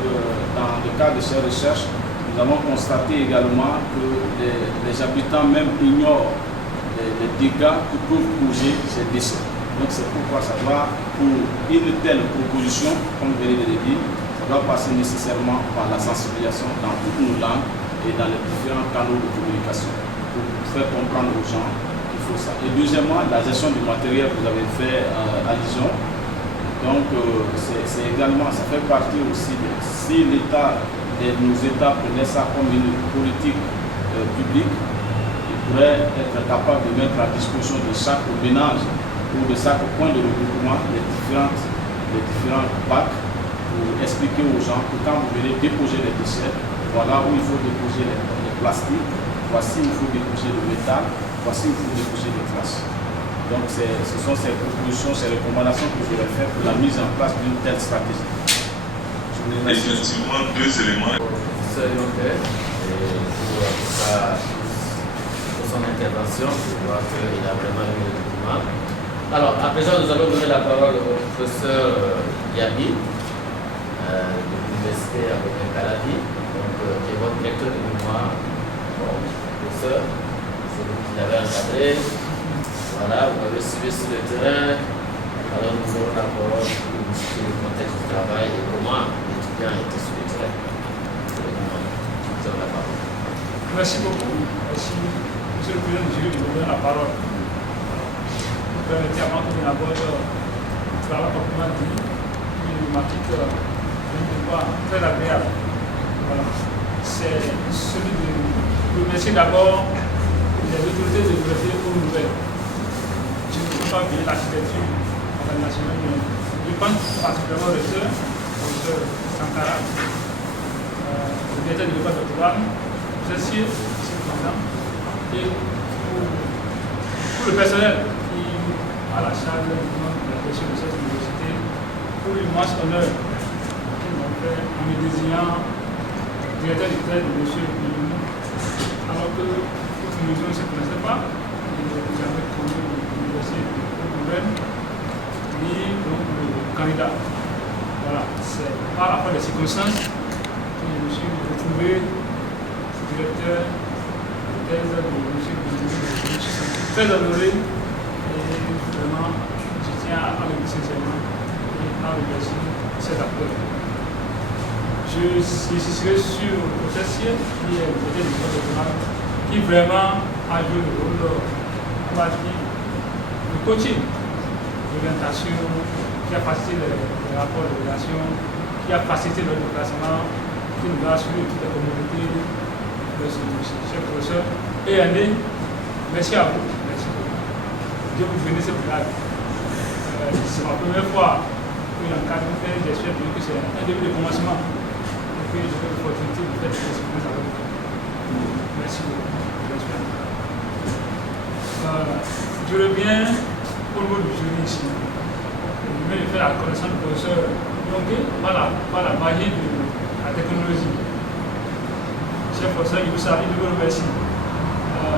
dans le cadre de ces recherches, nous avons constaté également que les habitants même ignorent les dégâts que peuvent causer ces déchets. Donc c'est pourquoi ça doit, pour une telle proposition, comme vous venez de le dire, ça doit passer nécessairement par la sensibilisation dans toutes nos langues et dans les différents canaux de communication pour faire comprendre aux gens qu'il faut ça. Et deuxièmement, la gestion du matériel, vous avez fait allusion. Donc c'est également, ça fait partie aussi de, si l'État, nos États prenaient ça comme une politique publique, ils pourraient être capables de mettre à disposition de chaque ménage ou de chaque point de regroupement les différents bacs pour expliquer aux gens que quand vous venez déposer les déchets, voilà où il faut déposer les plastiques, voici où il faut déposer le métal, voici où il faut déposer les traces. Donc ce sont ces propositions, ces recommandations que je vais faire pour la mise en place d'une telle stratégie. Effectivement, deux éléments. Professeur Yonke, pour son intervention, je vois qu'il a vraiment eu le document. Alors, à présent, nous allons donner la parole au professeur Yabi de l'Université Aboubacar Calavi, qui est votre directeur de mémoire. Bon, professeur, c'est vous qui l'avez encadré. Voilà, vous avez suivi sur le terrain. Alors, nous aurons la parole sur le contexte du travail et comment l'étudiant a été sur le terrain. Nous avons la parole. Merci beaucoup. Merci, Monsieur le Président du jury, de me donner la parole. Permettez avant que j'aborde le travail proprement dit, une thématique très agréable. Voilà. C'est celui de remercier d'abord les autorités de l'Université Nouvelle. Je ne peux pas oublier l'architecture nationale, mais je pense particulièrement au professeur Sankara, le directeur du département doctoral, monsieur le président, et pour le personnel qui à la charge de la question de cette université pour l'immense honneur qu'ils m'ont fait en me désignant directeur du de M. Bilou, alors que toute mesure ne se connaissait pas. Il n'avait jamais connu l'université au gouvernement ni donc le candidat. Voilà, c'est par rapport à des circonstances que je me suis retrouvé directeur de thèse de M. Bilou. Je suis très honoré et vraiment je tiens à le dire sincèrement et à remercier cet appel. Je serai sur le professeur qui est le directeur du code qui vraiment a joué le rôle de coaching, d'orientation, qui a facilité les rapports de relation, qui a facilité le déplacement, qui nous a assuré toute la communauté de ce cher professeur. Et Anne, merci à vous. Merci beaucoup. Dieu vous bénisse ce village. C'est ma première fois que j'encadre une thèse, j'espère que c'est un début de commencement. Et que j'ai l'opportunité de faire des expériences avec vous. Merci beaucoup. Je reviens au niveau du jury ici. Je vais faire la connaissance du professeur Yonké par la magie de la technologie. Cher professeur, je vous remercie.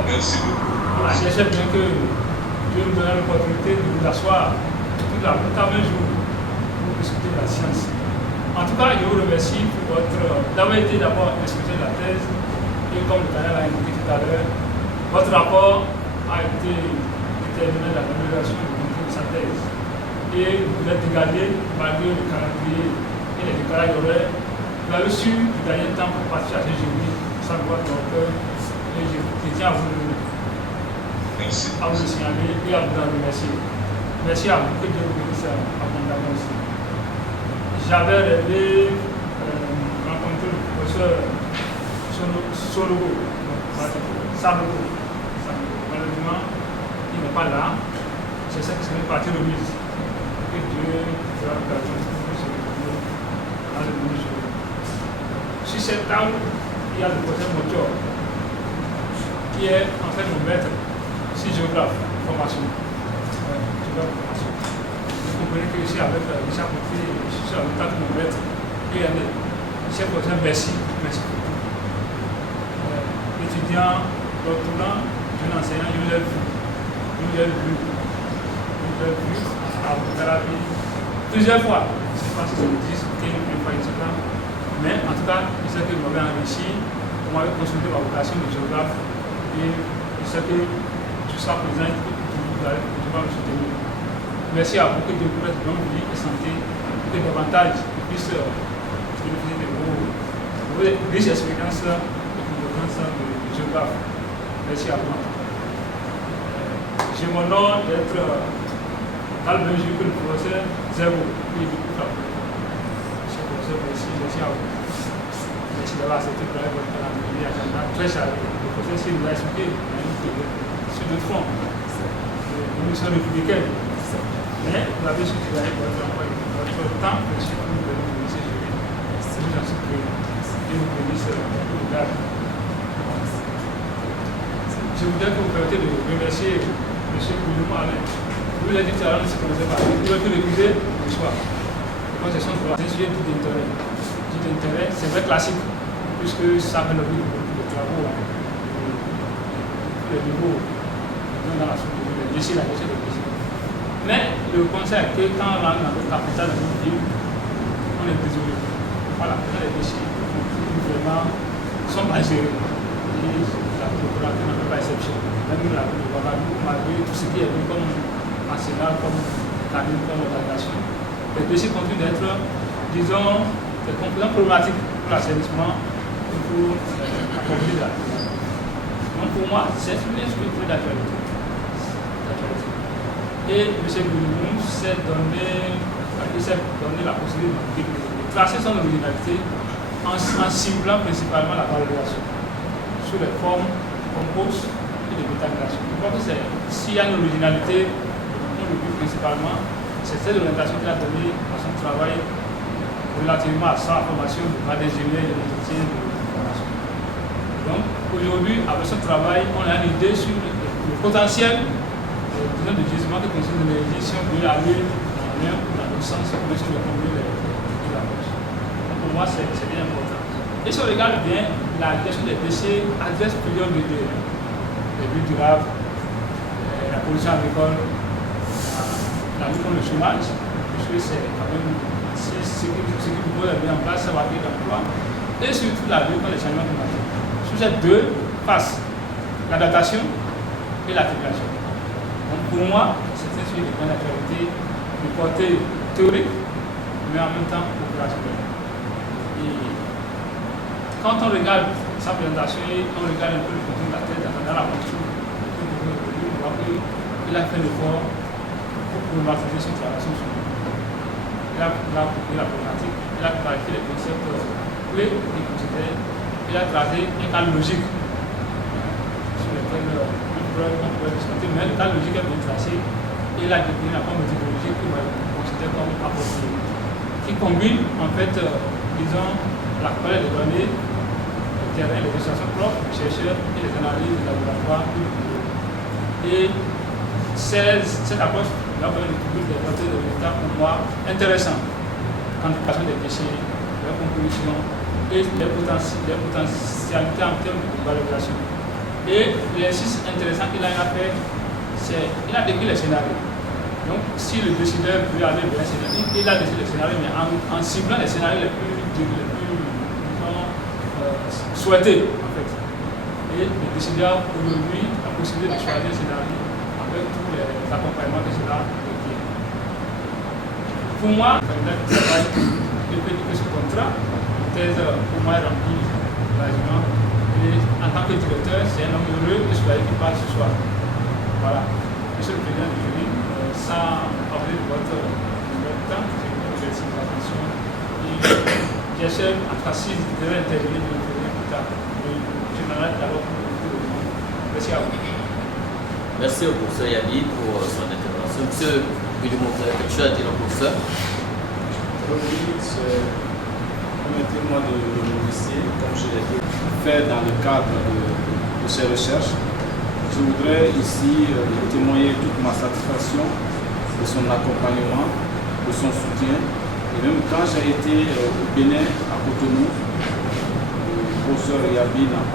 Merci beaucoup. Voilà, j'espère bien que Dieu nous donnera l'opportunité de nous asseoir tout à 20 jours pour discuter de la science. En tout cas, je vous remercie pour d'avoir été d'abord inspecteur de la thèse et comme le canal a indiqué tout à l'heure, votre rapport a été déterminé la valorisation du contenu de sa thèse. Et vous êtes dégagé malgré le calendrier et les décalages horaires. Vous avez su du dernier temps pour partir à ces journées, sans voir dans le cœur. Et je tiens à vous le signaler et à vous en remercier. Merci à vous, que Dieu vous bénisse abondamment aussi. J'avais rêvé rencontrer le professeur Sologo, malheureusement, il n'est pas là. C'est ça qui serait parti remise. Que Dieu fera l'occasion de se retrouver dans le monde. Sur cette table, il y a le professeur Mocho, qui est en fait mon maître, si géographe, formation. Vous comprenez que je suis avec Richard Mouffi, je suis en tant que mon maître. Et cher professeur, merci. Merci beaucoup. Étudiant, doctorant, jeune enseignant, je vous ai vu. À Thérapie plusieurs fois. Je ne sais pas si c'est le 10 ou 15 fois, je ne sais pas. Mais en tout cas, je sais que vous m'avez enrichi, vous m'avez consulté ma vocation de géographe et je sais que jusqu'à présent, vous allez me soutenir. Merci à vous, que Dieu vous prête bonne vie et santé, que davantage puisse bénéficier de vos riches expériences et compétences de géographe. Merci à vous. J'ai mon nom d'être dans le même jour que le professeur Zéro, qui est du coup là. Monsieur le professeur, merci à vous. Merci d'avoir accepté de travailler votre calendrier agenda très chargé. Le professeur, s'il nous a expliqué, sur d'autres fronts, l'émission républicaine. Mais vous avez su travailler votre temps, monsieur, pour nous donner de ces jurys. Nous en sommes prêts. Et vous bénisse tout le cadre. Je voudrais que vous permettez de remercier M. Kouloum Alain. Vous l'avez dit tout à l'heure, ne se connaissait pas. Il va tout réviser le soir. C'est un sujet d'intérêt, c'est vrai classique, puisque ça fait l'objet de travaux, les niveaux dans la sous de déchets, la gestion des déchets. Mais le conseil est que quand on rentre dans notre capitale, dans notre ville, on est désolé. Voilà, les déchets vraiment sont pas gérés. La population n'en fait pas exception. Même la ville de Ouagadougou, malgré tout ce qui est vu comme enseignant, comme cabine, comme organisation, les déchets continuent d'être, disons, des composants problématiques pour l'assainissement et pour la communauté de la ville. Donc pour moi, c'est une structure d'actualité. Et M. Gouloum s'est donné la possibilité de classer son originalité en ciblant principalement la valorisation sous les formes de compost et de méthanisation. Je crois que s'il y a une originalité, le but principalement, c'est cette orientation qu'il a donnée à son travail relativement à sa formation de ingénieur de l'entretien de formation. Donc aujourd'hui, avec ce travail, on a une idée sur le potentiel de disons, de gisement qui consomme de l'énergie, si on peut aller dans le sens de combler la poche. Pour moi, c'est bien important. Et si on regarde bien, la question des déchets adresse plusieurs de les buts durables, la pollution agricole, la lutte contre le chômage, puisque c'est quand même ce qui vous pose bien en place, ça va créer l'emploi, et surtout la lutte contre les changements climatiques. Sur ces deux faces, l'adaptation et l'articulation. Donc pour moi, c'est un sujet de grande actualité, de portée théorique, mais en même temps opérationnelle. Et quand on regarde sa présentation, on regarde un peu le contenu de la tête dans la monture, on voit qu'il a fait l'effort pour problématiser son travail, son sujet. Il a compris la problématique, il a clarifié les concepts clés et considérés, il a tracé un cadre logique sur lequel on pourrait discuter, mais le cadre logique est bien tracé et il a défini la forme méthodologique qu'on considère comme appropriée, qui combine en fait, disons, la collecte des données, le terrain, les illustrations propres, les chercheurs et les analyses de laboratoire. Et cette approche va permettre de développer des résultats pour moi intéressants. Quantification des déchets, leur composition et les potentialités en termes de valorisation. Et l'exercice intéressant qu'il a fait, c'est qu'il a décrit les scénarios. Donc, si le décideur veut aller vers un scénario, il a décidé les scénarios, mais en ciblant les scénarios les plus souhaités, en fait. Et le décideur aujourd'hui a la possibilité de choisir un scénario avec tous les accompagnements que cela requiert. Pour moi, le candidat qui travaille depuis ce contrat, une thèse pour moi est remplie largement. Et en tant que directeur, c'est un homme heureux et soyez qui parle ce soir. Voilà. Monsieur le Président du jury, sans parler de votre temps, je vous remercie de l'attention. J'essaie à facile de l'intervenir de l'intérieur plus tard. Je m'arrête d'abord pour le monde. Merci à vous. Merci au professeur Yabi pour son intervention. Monsieur Billy-Montréal, quelque chose à dire au professeur? Oui, permettez-moi de le remercier, comme je l'ai fait dans le cadre de ces recherches. Je voudrais ici témoigner toute ma satisfaction de son accompagnement, de son soutien. Et même quand j'ai été au Bénin, à Cotonou, le professeur Yabi n'a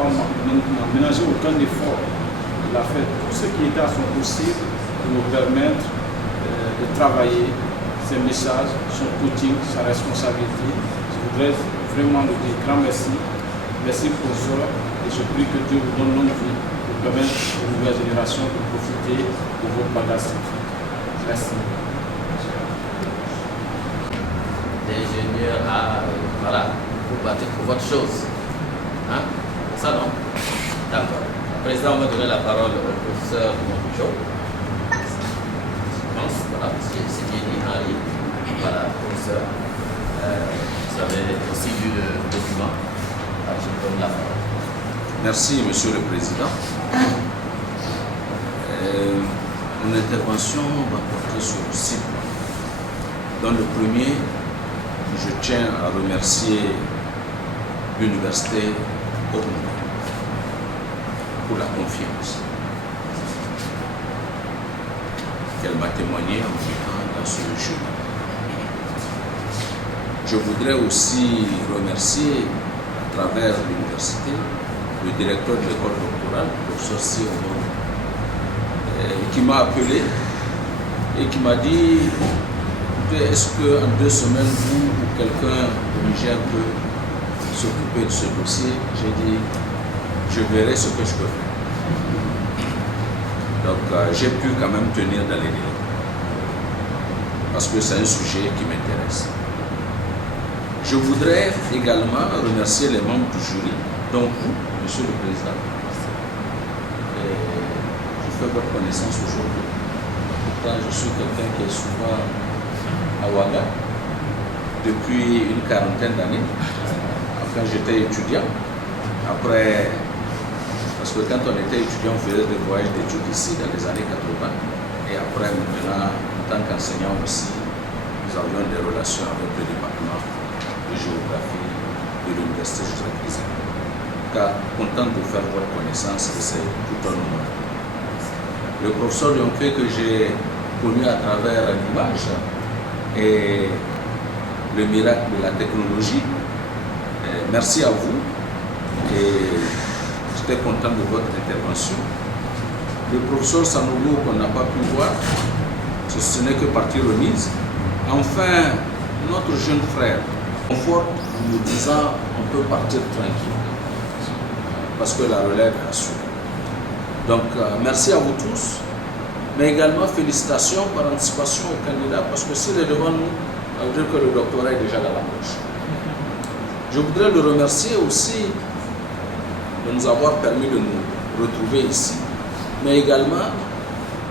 ménagé aucun effort. Il a fait tout ce qui était à son possible pour nous permettre de travailler ses messages, son coaching, sa responsabilité. Je voudrais vraiment lui dire grand merci. Merci professeur et je prie que Dieu vous donne longue vie pour permettre aux nouvelles générations de profiter de votre bagage. Merci. L'ingénieur a, voilà, vous battez pour votre chose. Hein? Ça non? D'accord. À présent, on va donner la parole au professeur Monjo. Je pense, voilà, c'est bien dit, Henri. Voilà, professeur. Vous avez aussi lu le document. Alors, je vous donne la parole. Merci, Monsieur le Président. Mon intervention va porter sur 6 points. Dans le premier, je tiens à remercier l'Université Orno pour la confiance qu'elle m'a témoignée en venant dans ce jeu. Je voudrais aussi remercier, à travers l'université, le directeur de l'école doctorale, le professeur Siono, qui m'a appelé et qui m'a dit est-ce qu'en 2 semaines, vous ou quelqu'un au Niger peut s'occuper de ce dossier? J'ai dit je verrai ce que je peux faire. Donc j'ai pu quand même tenir dans les délais parce que c'est un sujet qui m'intéresse. Je voudrais également remercier les membres du jury, dont vous, Monsieur le Président. Je fais votre connaissance aujourd'hui. Pourtant, je suis quelqu'un qui est souvent à Ouaga depuis une 40aine d'années. Quand j'étais étudiant, après, parce que quand on était étudiant, on faisait des voyages d'études ici dans les années 80. Et après, maintenant, en tant qu'enseignant aussi, nous avions des relations avec le département de géographie de l'Université Joseph Kizé. Content de faire votre connaissance et c'est tout un honneur. le professeur Yonke que j'ai connu à travers l'image et le miracle de la technologie. Merci à vous et j'étais content de votre intervention. Le professeur Sanogo qu'on n'a pas pu voir, ce n'est que partie remise. Enfin, notre jeune frère conforte en nous disant on peut partir tranquille parce que la relève est assurée. Donc merci à vous tous, mais également félicitations par anticipation aux candidats parce que s'il est devant nous, ça veut dire que le doctorat est déjà dans la poche. Je voudrais le remercier aussi de nous avoir permis de nous retrouver ici, mais également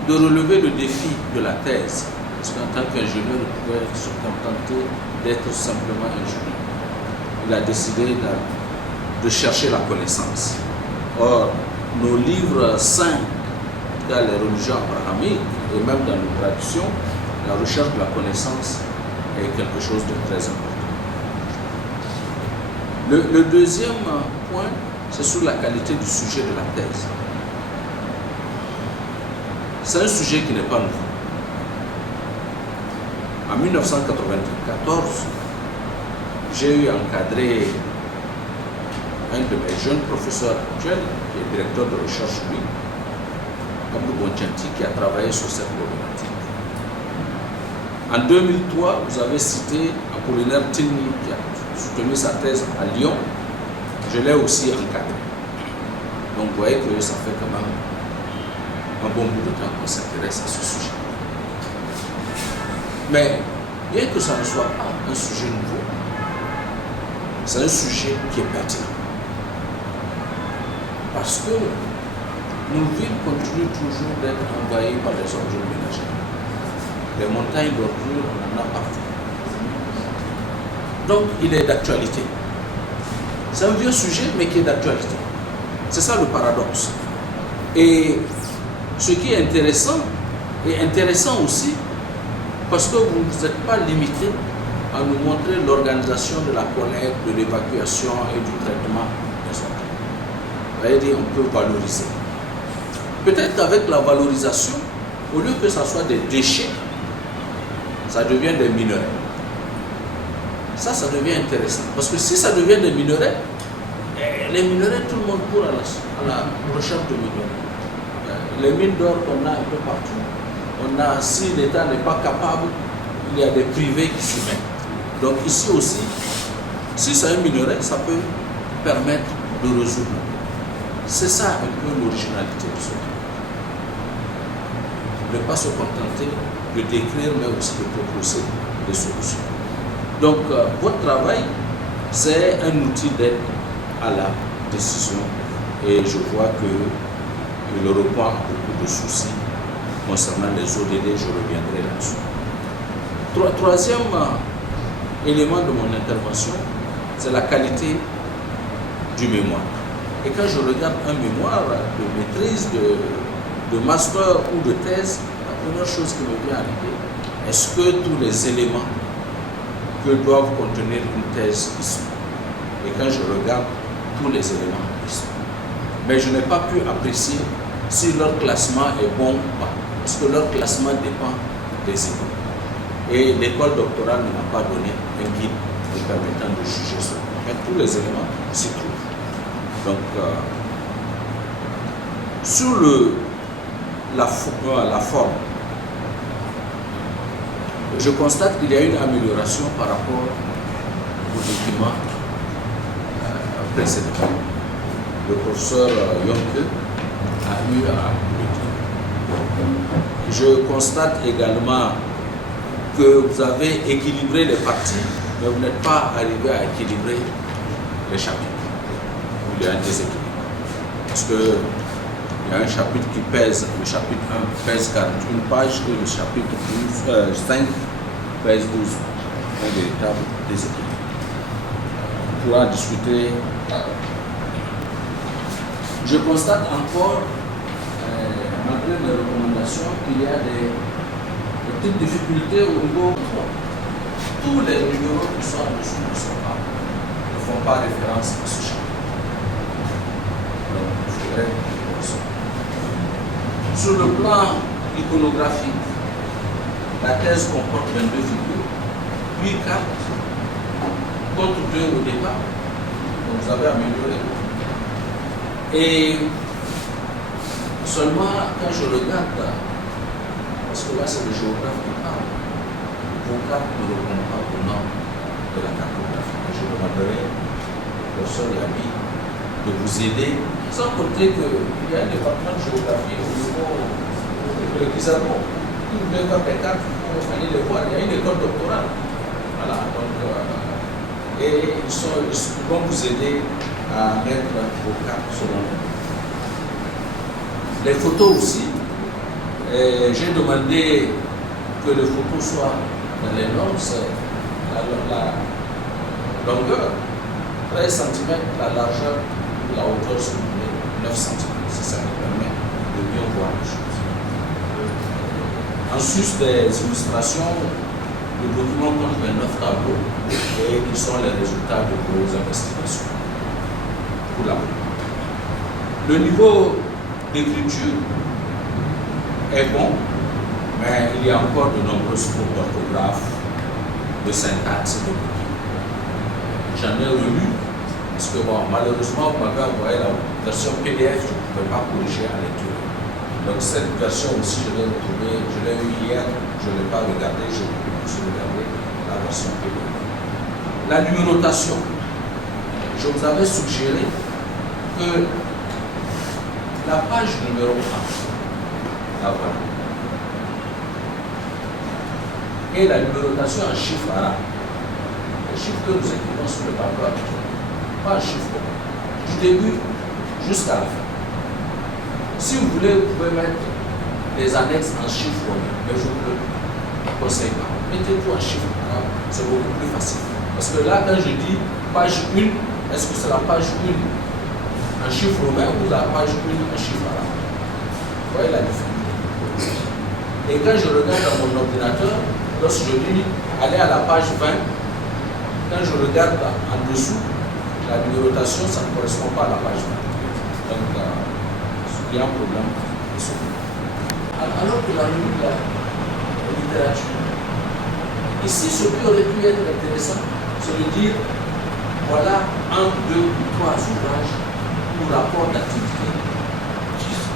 de relever le défi de la thèse. Parce qu'en tant qu'ingénieur, il pouvait se contenter d'être simplement ingénieur. Il a décidé de chercher la connaissance. Or, nos livres saints, dans les religions abrahamiques et même dans nos traditions, la recherche de la connaissance est quelque chose de très important. Le deuxième point, c'est sur la qualité du sujet de la thèse. C'est un sujet qui n'est pas nouveau. En 1994, j'ai eu encadré un de mes jeunes professeurs actuels, qui est directeur de recherche, lui, Abdou Bonchanti, qui a travaillé sur cette problématique. En 2003, vous avez cité Apollinaire Tilny, qui a soutenu sa thèse à Lyon. Je l'ai aussi encadré. Donc vous voyez que ça fait quand même un bon bout de temps qu'on s'intéresse à ce sujet. Mais bien que ça ne soit pas un sujet nouveau, c'est un sujet qui est pertinent. Parce que nos villes continuent toujours d'être envahies par les ordures ménagères. Les montagnes d'ordures, on en a partout. Donc il est d'actualité. C'est un vieux sujet, mais qui est d'actualité. C'est ça le paradoxe. Et ce qui est intéressant aussi, parce que vous n'êtes pas limité à nous montrer l'organisation de la collecte, de l'évacuation et du traitement des ordures. Vous voyez, on peut valoriser. Peut-être qu'avec la valorisation, au lieu que ça soit des déchets, ça devient des minerais. Ça devient intéressant. Parce que si ça devient des minerais, les minerais, tout le monde court à la recherche de minerais. Les mines d'or qu'on a un peu partout, si l'État n'est pas capable, il y a des privés qui s'y mettent. Donc ici aussi, si c'est un minerai, ça peut permettre de résoudre. C'est ça un peu l'originalité de ce truc. Ne pas se contenter de décrire, mais aussi de proposer des solutions. Donc votre travail, c'est un outil d'aide à la décision. Et je vois que le reprend a beaucoup de soucis concernant les ODD, je reviendrai là-dessus. Troisième élément de mon intervention, c'est la qualité du mémoire. Et quand je regarde un mémoire de maîtrise, de master ou de thèse, la première chose qui me vient à l'idée, est-ce que tous les éléments que doivent contenir une thèse y sont? Et quand je regarde, tous les éléments y sont. Mais je n'ai pas pu apprécier si leur classement est bon ou pas, parce que leur classement dépend des écoles. Et l'école doctorale ne m'a pas donné un guide me permettant de juger cela. Mais tous les éléments s'y trouvent. Donc, sur la forme, je constate qu'il y a une amélioration par rapport au document précédent. Le professeur Yonke a eu à le dire. Je constate également que vous avez équilibré les parties, mais vous n'êtes pas arrivé à équilibrer les chapitres. Il y a un déséquilibre. Parce qu'il y a un chapitre qui pèse, le chapitre 1 pèse 41 pages et le chapitre 5 pèse 12. Un véritable déséquilibre. On pourra discuter. Je constate encore, malgré les recommandations, qu'il y a des petites difficultés au niveau 3. Tous les numéros qui sont en-dessous ne font pas référence à ce chapitre. Donc, il faudrait Sur le plan iconographique, la thèse comporte 22 figures, 8 cartes, contre 2 au départ. Donc vous avez amélioré. Et seulement quand je regarde, parce que là c'est le géographe qui parle, vos cartes ne répondent pas au nom de la cartographie. Je demanderai au professeur Yabi de vous aider, sans compter qu'il y a un département de géographie au niveau de l'Épisano. Si vous voulez faire des cartes, vous allez les voir, il y a une école doctorale. Voilà, donc, et ils vont vous aider à mettre vos cartes selon vous. Les photos aussi, j'ai demandé que les photos soient dans les normes, c'est la longueur, 13 cm, la largeur, la hauteur, si vous voulez, 9 cm. Si ça nous permet de bien voir les choses. En sus des illustrations, le document compte 29 tableaux et qui sont les résultats de vos investigations. Pour la le niveau d'écriture est bon, mais il y a encore de nombreuses fautes d'orthographe, de syntaxe et de copie. J'en ai relu, parce que bon, malheureusement, vous m'avez envoyé la version PDF, je ne pouvais pas corriger à lecture. Donc cette version aussi, je l'ai retrouvée, je l'ai eue hier, je ne l'ai pas regardée, je vais plus regarder la version PDF. La numérotation, je vous avais suggéré que la page numéro 1, la voilà, et la numérotation en chiffres arabes, les chiffres que nous écrivons sur le tableau actuel, pas en chiffres, du début jusqu'à la fin. Si vous voulez, vous pouvez mettre des annexes en chiffres romains, mais je ne vous le conseille pas. Mettez-vous en chiffres arabes, c'est beaucoup plus facile. Parce que là, quand je dis page 1, est-ce que c'est la page 1 en chiffre romain ou la page 1 en chiffre arabe? Vous voyez la difficulté. Et quand je regarde dans mon ordinateur, lorsque je dis aller à la page 20, quand je regarde en dessous, la numérotation, ça ne correspond pas à la page 20. Donc, il y a un problème. Alors que la littérature, ici, ce qui aurait pu être intéressant, c'est de dire voilà 1, 2 ou 3 ouvrages ou rapports d'activité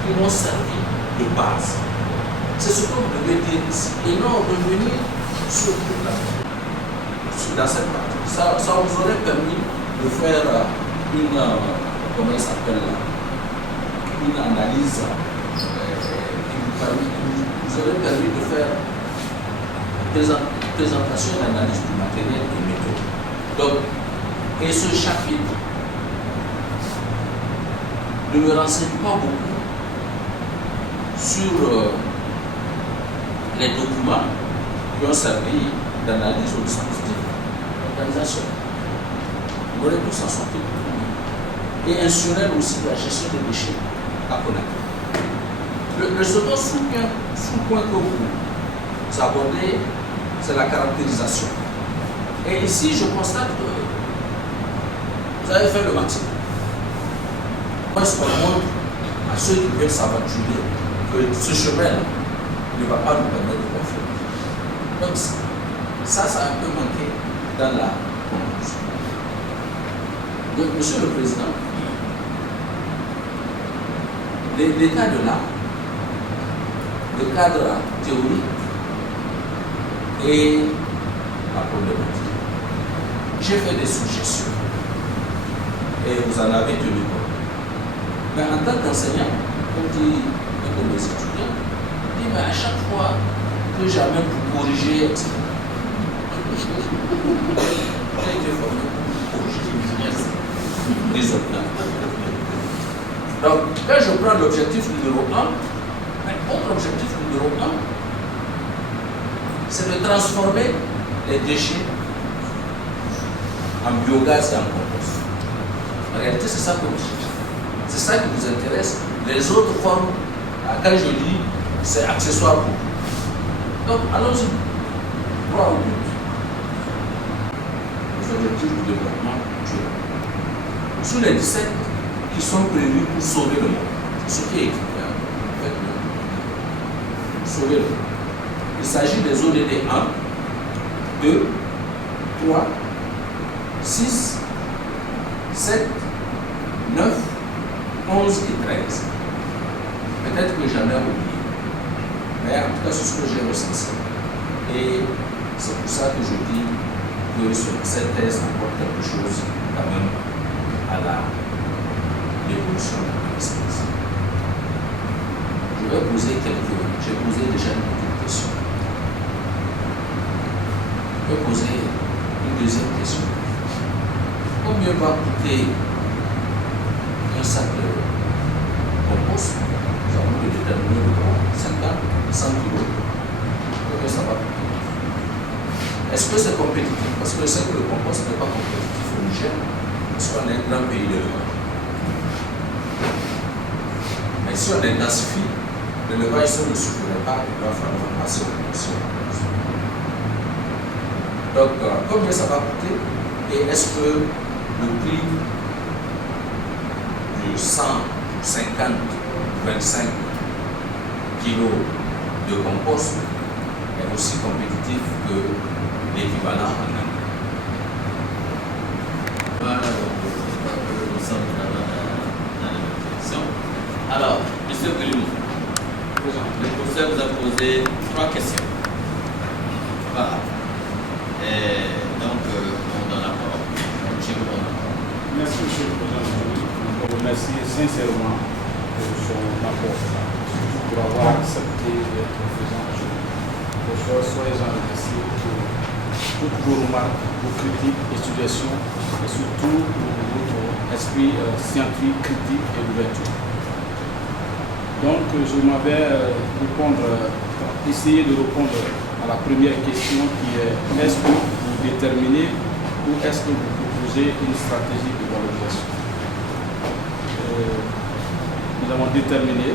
qui m'ont servi de base. C'est ce que vous devez dire ici et non revenir sur toute la dans cette partie. Ça vous aurait permis de faire une, comment il s'appelle, une analyse qui vous aurait permis de faire présentation et analyse du matériel et méthode. Donc, et ce chapitre ne me renseigne pas beaucoup sur les documents qui ont servi d'analyse au dispositif d'organisation. Vous aurez pu s'en sortir. Et un journal aussi de la gestion des déchets à connaître. Le second sous-point que vous abordez, c'est la caractérisation. Et ici, je constate que vous avez fait le maximum. Moi, je montre à ceux qui veulent s'aventurer que ce chemin ne va pas nous permettre de faire. Donc, ça a un peu manqué dans la conclusion. Donc, Monsieur le Président, l'état de l'art, le cadre théorique et la problématique. J'ai fait des suggestions et vous en avez tenu compte. Mais en tant qu'enseignant, comme dit mes étudiants, je dis, mais à chaque fois que j'amène pour corriger, j'ai été formé pour corriger les autres. Donc, quand je prends l'objectif numéro 1, autre objectif numéro 1, c'est de transformer les déchets en biogaz et en compost. En réalité, c'est ça que vous cherchez. C'est ça qui vous intéresse. Les autres formes, quand je dis, c'est accessoire pour vous. Donc, allons-y. Droit au but. Les objectifs du développement durable. Sous les 17 qui sont prévus pour sauver le monde. C'est ce qui est écrit. sauvez-le. Il s'agit des ODD 1, 2, 3, 6, 7, 9, 11 et 13. Peut-être que j'en ai oublié. Mais en tout cas, c'est ce que j'ai recensé. Et c'est pour ça que je dis que cette thèse apporte quelque chose quand même à l'évolution de la connaissance. Je vais poser j'ai posé déjà une petite question. Je vais poser une deuxième question. Combien va coûter un sac de compost? Nous avons le déterminer de quoi? 50, 100 kilos. Combien ça va coûter? Est-ce que c'est compétitif? Parce que je sais que le compost n'est pas compétitif au Niger, parce qu'on est un grand pays d'élevage. Mais si on intensifie, l'élevage ne suffirait pas, il va falloir passer au compost. Donc, combien ça va coûter? Et est-ce que le prix de 150, 25 kilos de compost est aussi compétitif que l'équivalent en Inde? Voilà, nous sommes dans la réflexion. Alors, M. Guillemot, le professeur vous a posé 3 questions. Voilà. Et donc, on donne la parole. Je vous donne la parole. Merci, M. le Président. Je vous remercie sincèrement pour son apport, surtout pour avoir accepté d'être présent aujourd'hui. Professeur, soyez-en remerciés pour toutes vos remarques, vos critiques et suggestions, et surtout pour votre esprit scientifique, critique et ouverture. Donc, je m'avais essayer de répondre à la première question qui est: est-ce que vous déterminez ou est-ce que vous proposez une stratégie de valorisation? Nous avons déterminé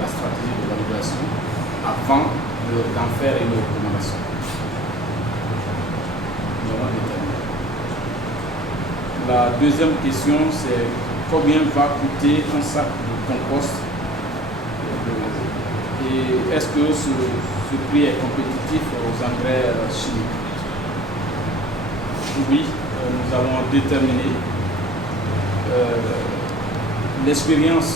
la stratégie de valorisation avant d'en faire une recommandation. Nous avons déterminé. La deuxième question, c'est combien va coûter un sac de compost? Et est-ce que ce prix est compétitif aux engrais chimiques? Oui, nous avons déterminé l'expérience,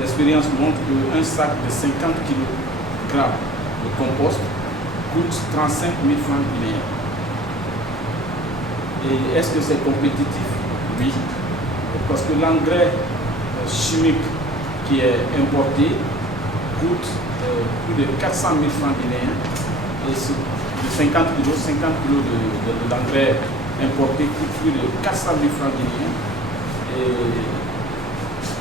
l'expérience montre qu'un sac de 50 kg de compost coûte 35 000 francs guinéens. Et est-ce que c'est compétitif? Oui, parce que l'engrais chimique qui est importé coûte plus de 400 000 francs guinéens, et de 50 kg de l'engrais importé coûte plus de 400 000 francs guinéens. Et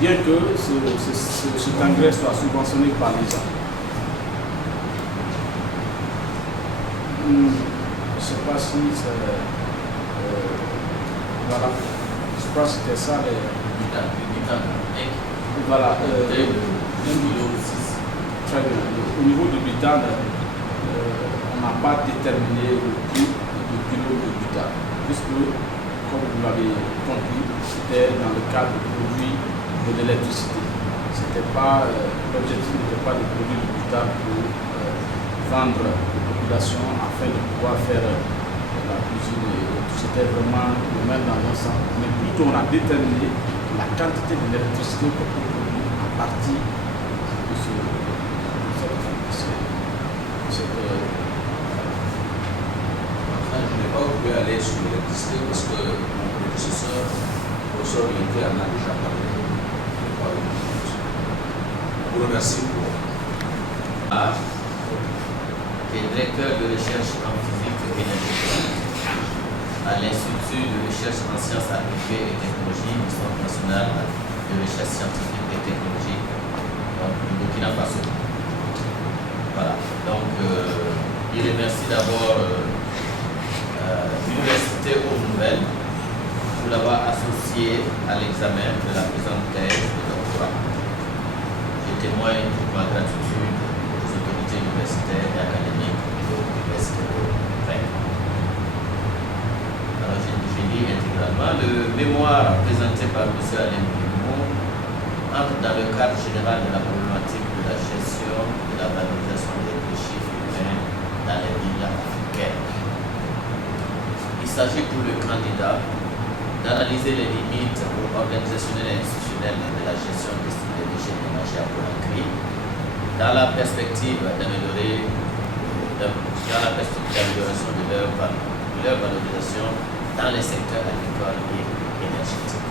bien que cet engrais soit subventionné par les gens. Je ne sais pas si c'est... voilà. Je sais pas si c'était ça les... Voilà. 1,6 kg. Très bien. Au niveau du butane, on n'a pas déterminé le prix du kilo de butane, puisque, comme vous l'avez compris, c'était dans le cadre du produit de l'électricité. L'objectif n'était pas de produire du butane pour vendre aux populations afin de pouvoir faire la cuisine. C'était vraiment le mettre dans un sens. Mais plutôt, on a déterminé la quantité de l'électricité qu'on peut produire à partir de cette je n'ai pas voulu aller sur l'électricité parce que mon prédécesseur, le professeur Linké, en a déjà parlé. Je vous remercie pour. Qui est directeur de recherche en physique énergétique à l'Institut de recherche en sciences appliquées et technologies du Centre national de recherche scientifique et technologique du Burkina Faso. Voilà. Donc, il remercie d'abord l'Université aux Nouvelles pour l'avoir associé à l'examen de la présente thèse de doctorat. Je témoigne de ma gratitude aux autorités universitaires et académiques de l'Université de Rennes. Alors, j'ai dit intégralement, le mémoire présenté par M. Alain Guillemot entre dans le cadre général de la problématique de la la valorisation des déchets humains dans les villes africaines. Il s'agit pour le candidat d'analyser les limites organisationnelles et institutionnelles de la gestion des déchets ménagers à Conakry dans la perspective d'amélioration de leur valorisation dans les secteurs agricoles et énergétiques.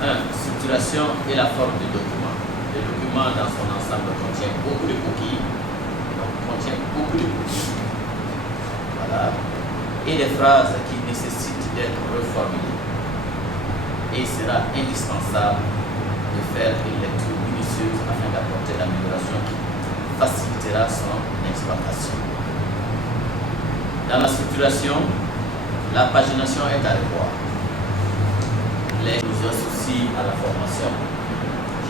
1. Structuration et la forme du document. Le document dans son ensemble contient beaucoup de coquilles, voilà, et des phrases qui nécessitent d'être reformulées. Et il sera indispensable de faire une lecture minutieuse afin d'apporter l'amélioration qui facilitera son exploitation. Dans la structuration, la pagination est à revoir. Nous associe à la formation.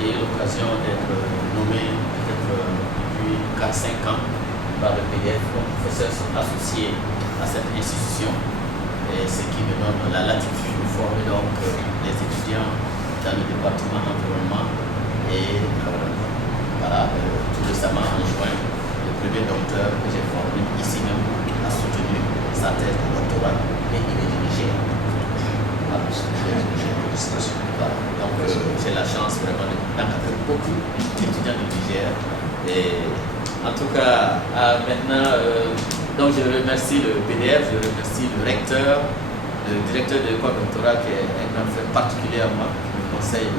J'ai eu l'occasion d'être nommé peut-être depuis 4-5 ans par le PDF comme professeur associé à cette institution, et ce qui me donne la latitude de former donc les étudiants dans le département environnement. Et voilà, tout récemment en juin, le premier docteur que j'ai formé ici même a soutenu sa thèse de doctorat et il est du Niger. Voilà, donc j'ai la chance vraiment d'encadrer beaucoup d'étudiants du Niger. Et en tout cas, maintenant, donc je remercie le PDF, je remercie le recteur, le directeur de l'école doctorat qui est un fait particulier à moi, qui me conseille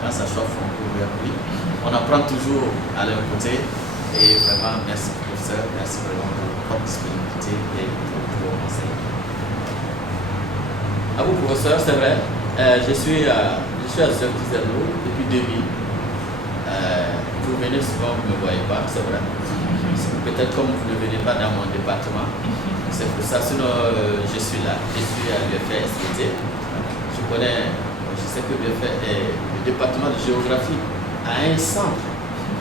quand ça chauffe on peut ouvrir lui. On apprend toujours à leur côté et vraiment merci professeur, merci vraiment pour votre disponibilité et pour vos conseils. À vous professeur, c'est vrai, je suis à Zerno depuis 2000. Vous venez souvent, vous ne me voyez pas, c'est vrai. Peut-être comme vous ne venez pas dans mon département, c'est pour ça, sinon je suis là. Je suis à l'UFR SVT. Je sais que le département de géographie a un centre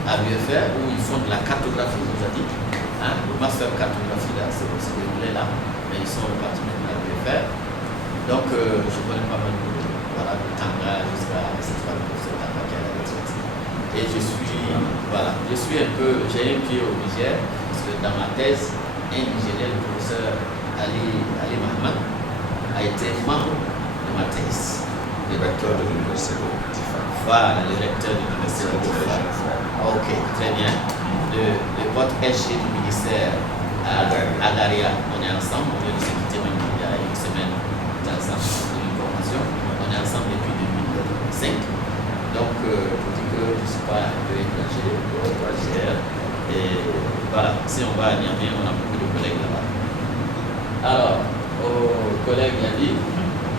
à l'UFR où ils font de la cartographie, vous avez dit. Le master cartographie là, c'est aussi déroulé là, mais ils sont repartis maintenant à l'UFR. Donc je connais pas mal de Tanga jusqu'à le professeur Tanga qui est à la retraite. Et j'ai un pied au Niger, parce que dans ma thèse, un Nigérien, le professeur Ali Mahmoud, a été membre de ma thèse. Le recteur de l'université de Tifa. Voilà, le recteur de l'université de Tifa. Ok, très bien. Votre SG du ministère Agaria, on est ensemble, on vient de se quitter même il y a une semaine, on est ensemble pour une formation. On est ensemble depuis 2005. Donc, je ne suis pas un peu étranger, et voilà, si on va à Niamey, on a beaucoup de collègues là-bas. Alors, aux collègues Yabi,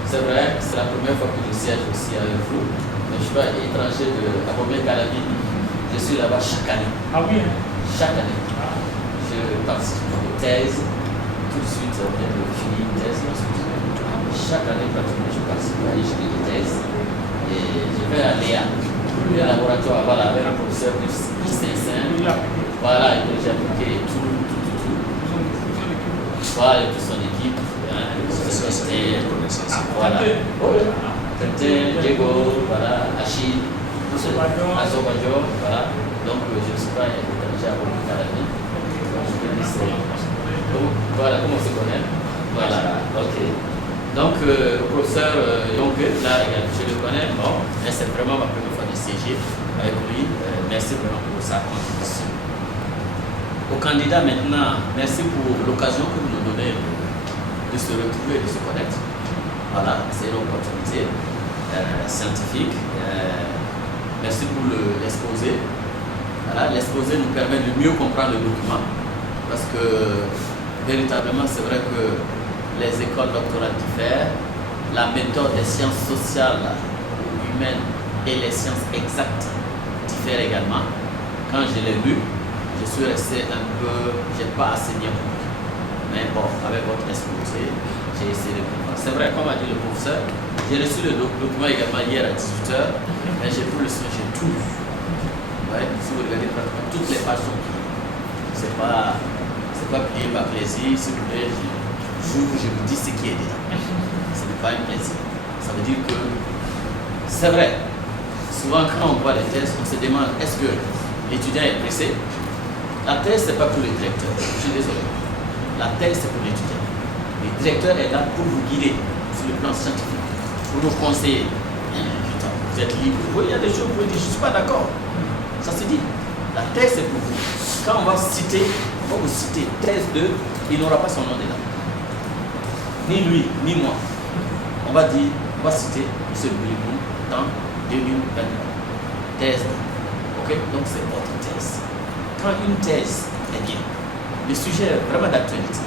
c'est vrai, c'est la première fois que je siège aussi avec vous, mais je suis pas étranger de Abomey-Calavi. Je suis là-bas chaque année. Ah oui? Chaque année. Je participe aux thèses, tout de suite, on vient de finir une thèse, chaque année, pratiquement, je participe à l'échelle de thèse. Et je vais aller à le laboratoire, voilà, avec un professeur de Saint-Saint, voilà, et j'ai appliqué tout. Voilà, et toute son équipe. Voilà. Tintin, Diego, voilà, Achille, Asobadjo, voilà. Donc, je ne suis pas étranger à beaucoup à la vie. Voilà, comment on se connaît. Voilà, ok. Donc, le professeur Yonke, là, je le connais, bon, mais c'est vraiment ma première fois de siéger avec lui. Merci vraiment pour sa contribution. Au candidat maintenant, merci pour l'occasion que vous nous donnez de se retrouver, de se connaître. Voilà, c'est une opportunité scientifique. Merci pour l'exposé. Voilà, l'exposé nous permet de mieux comprendre le document. Parce que, véritablement, c'est vrai que les écoles doctorales diffèrent, la méthode des sciences sociales ou humaines et les sciences exactes diffèrent également. Quand je l'ai lu, je suis resté un peu, je n'ai pas assez bien compris. Mais bon, avec votre exposé, j'ai essayé de comprendre. C'est vrai, comme a dit le professeur, j'ai reçu le document également hier à 18h, mais j'ai pris le son, j'ai tout lu. Ouais, si vous regardez pratiquement toutes les pages sont pliées. C'est pas plié par plaisir, si vous voulez. Je vous dis ce qui est dedans. Ce n'est pas un plaisir. Ça veut dire que c'est vrai. Souvent, quand on voit les tests, on se demande est-ce que l'étudiant est pressé. La thèse, ce n'est pas pour le directeur. Je suis désolé. La thèse, c'est pour l'étudiant. Le directeur est là pour vous guider sur le plan scientifique, pour vous conseiller. Vous êtes libre. Oui, il y a des choses où vous dites, je ne suis pas d'accord. Ça se dit. La thèse, c'est pour vous. Quand on va citer, on va vous citer thèse 2, il n'aura pas son nom dedans. Ni lui, ni moi. On va dire, on va citer M. Bouliboum dans 2023. Thèse 2. Ok? Donc c'est votre thèse. Quand une thèse est bien, le sujet est vraiment d'actualité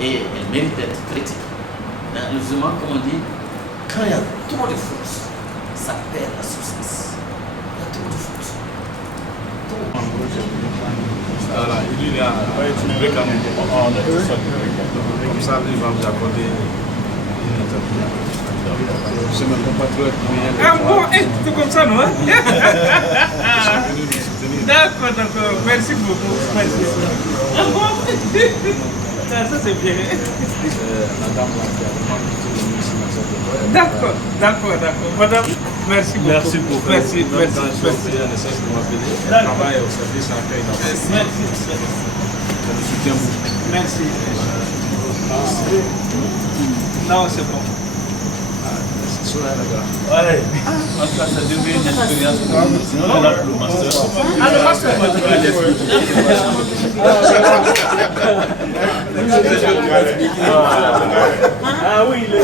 et elle mérite d'être traitée. Malheureusement, comme on dit, quand il y a trop de fautes, ça perd la substance. Il y a trop de fautes. Voilà, il y a un break à comme ça, il va vous accorder une interview. C'est mon compatriote. Ah bon, c'est comme ça, non? D'accord, d'accord. Merci beaucoup. Merci. Ah bon? Ça c'est bien. La dame qui a demandé de venir ici. D'accord, d'accord, d'accord. Madame, merci beaucoup. Merci beaucoup. Merci, merci. Je travaille au service accueil d'abord. Merci. Je vous soutiens beaucoup. Merci. Non, c'est bon. C'est ça, les gars. Ouais. En tout cas, ça devient une expérience pour nous. Sinon, on a le master. Ah, le master. Ah oui, le